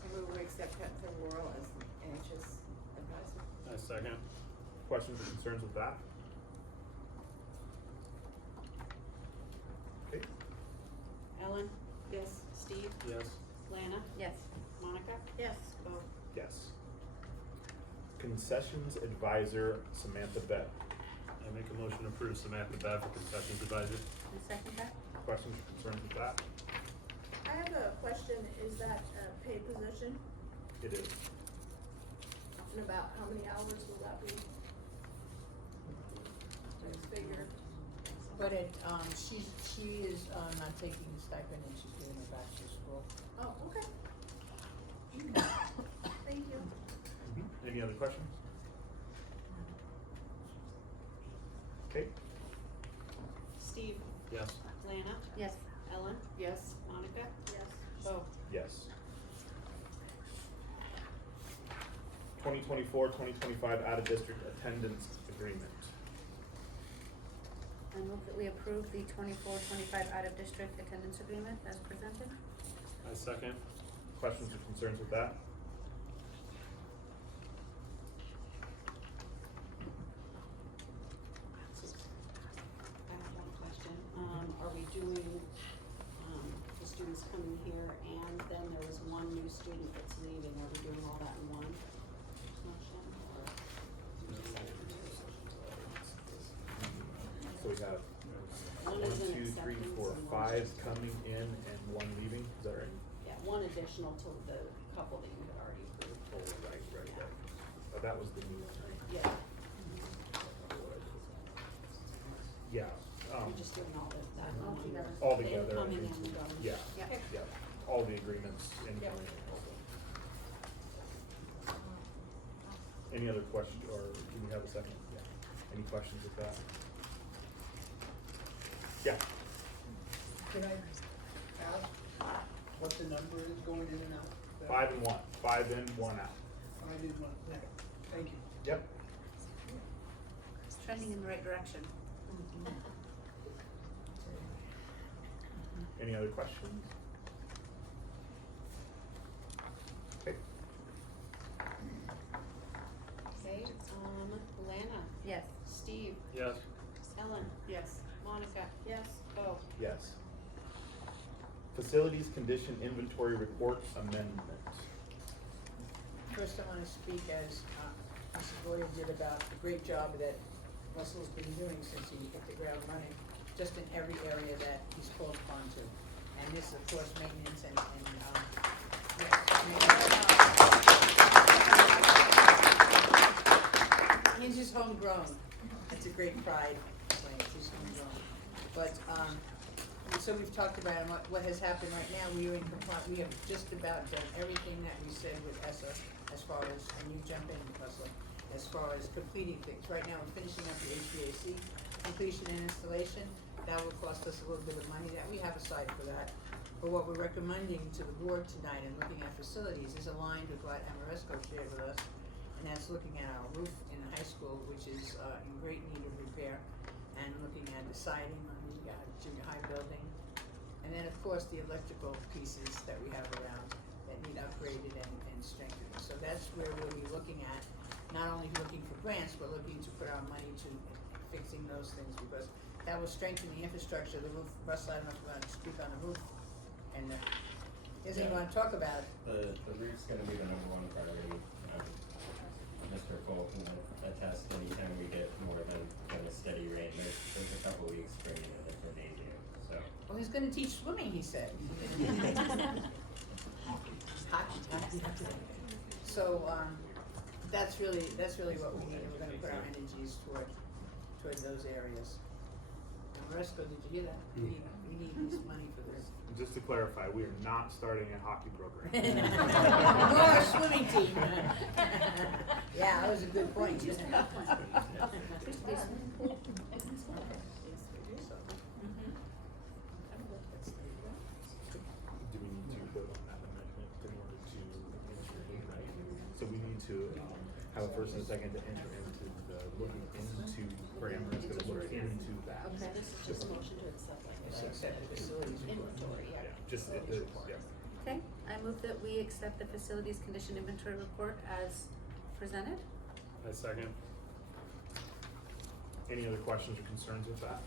I move we accept Heather Worrell as the NHS advisor. I second. Questions or concerns with that? Okay, Ellen, Yes. Steve, Yes. Lana, Yes. Monica, Yes. Bo. yes. Concessions Advisor, Samantha Bebb. I make a motion to approve Samantha Bebb for concessions advisor. I second that. Questions or concerns with that? I have a question, is that a paid position, It is. and about how many hours will that be? Just figure. But she is, not taking the stipend and she's doing it back to school. Oh, okay. Thank you. Any other questions? Okay, Steve, Yes. Lana, Yes. Ellen, Yes. Monica, Yes. Bo. yes. 2024-2025 out-of-district attendance agreement. I move that we approve the 24-25 out-of-district attendance agreement as presented. I second. Questions or concerns with that? I have one question. Are we doing, the students coming here and then there was one new student that's leaving, are we doing all that in one motion or? So we have One 1, is an 2, 3, acceptance 4, and one 5 just- coming in and 1 leaving, is that right? Yeah, one additional to the couple that you had already approved. Oh, right. Oh, that was the new one, right? Yeah, Yeah, we're just doing all of that in All one. together. all The together. incoming and the going. Yeah, Yeah. yeah, all the agreements incoming. Any other question, or do we have a second? Yeah. Any questions with that? Yeah, Can I ask what the number is going in and out? 5 and 1, 5 in, 1 out. I didn't want, thank you. Yep. It's trending in the right direction. Any other questions? Okay, Okay, Lana, Yes. Steve, Yes. Ellen, Yes. Monica, Yes. Bo. yes. Facilities Condition Inventory Report Amendment. First, I wanna speak as, Mrs. Boyer did about the great job that Russell's been doing since he hit the ground running, just in every area that he's called upon to. And this, of course, maintenance and His is homegrown. It's a great pride, like, it's homegrown. But, so we've talked about what has happened right now. We are in compliance, we have just about done everything that we said with ESSA as far as, and you jump in, Russell, as far as completing things. Right now, we're finishing up the HVAC completion and installation. That will cost us a little bit of money that we have aside for that. But what we're recommending to the board tonight and looking at facilities is aligned with what Amoresco shared with us. And that's looking at our roof in the high school, which is in great need of repair, and looking at the siding on the junior high building. And then, of course, the electrical pieces that we have around that need upgraded and strengthened. So that's where we'll be looking at, not only looking for grants, but looking to put our money to fixing those things, because that will strengthen the infrastructure, the roof. Russ, I don't know if you want to speak on the roof, and doesn't he want to talk about it? The roof's gonna be the number one priority. Mr. Folk can attest, anytime we get more than a steady rain, there's a couple weeks bringing it into danger, so. Well, he's gonna teach swimming, he said. Hockey. So, that's really what we need, and we're gonna put our energies toward those areas. And Resco, did you hear that? We need this money for this. Just to clarify, we are not starting a hockey program. Nor a swimming team. Yeah, that was a good point. Just a good point. Do we need to vote on that amendment in order to enter it, right? So we need to have a first and a second to enter into the looking into parameters that look into that. Okay, this is just a motion to accept like inventory, yeah. Just, yeah. Okay, I move that we accept the facilities condition inventory report as presented. I second. Any other questions or concerns with that?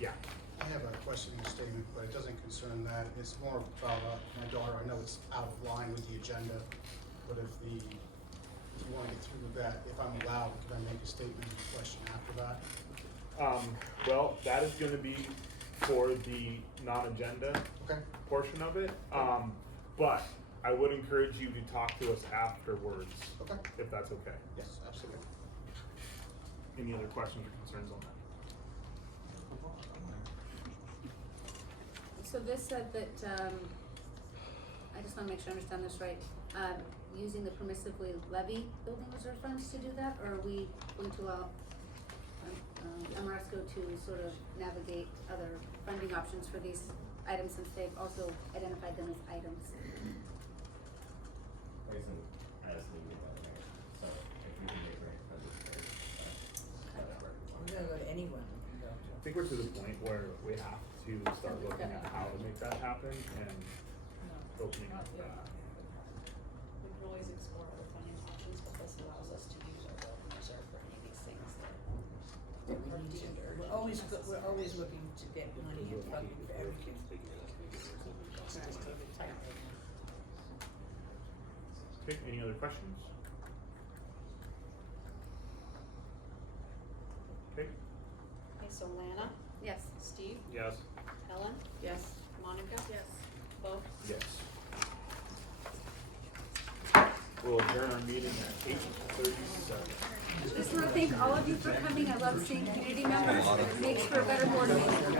Yeah. I have a questioning statement, but it doesn't concern that. It's more about my daughter. I know it's out of line with the agenda, but if you want to get through with that, if I'm allowed, can I make a statement and question after that? Well, that is gonna be for the non-agenda portion of it. But I would encourage you to talk to us afterwards. Okay. If that's okay. Yes, absolutely. Any other questions or concerns on that? So this said that, I just wanna make sure I understand this right, using the permissively levy building reserve funds to do that, or are we going to allow Amoresco to sort of navigate other funding options for these items since they've also identified them as items? As needed by the mayor, so if we can get grant funded first, that's where we want We're gonna go to anyone we can go to. I think we're to the point where we have to start looking at how to make that happen and opening up that. We can always explore other funding options, but this allows us to use our building reserve for any of these things that We need to, we're always looking to get money and funding for everything. Okay, any other questions? Okay, Okay, so Lana, Yes. Steve, Yes. Helen, Yes. Monica. Yes. Bo. yes. We'll adjourn our meeting at 8:37. Just wanna thank all of you for coming, I love seeing community members, it makes for a better board meeting.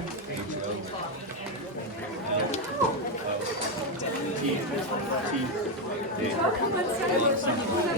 Welcome on Saturday.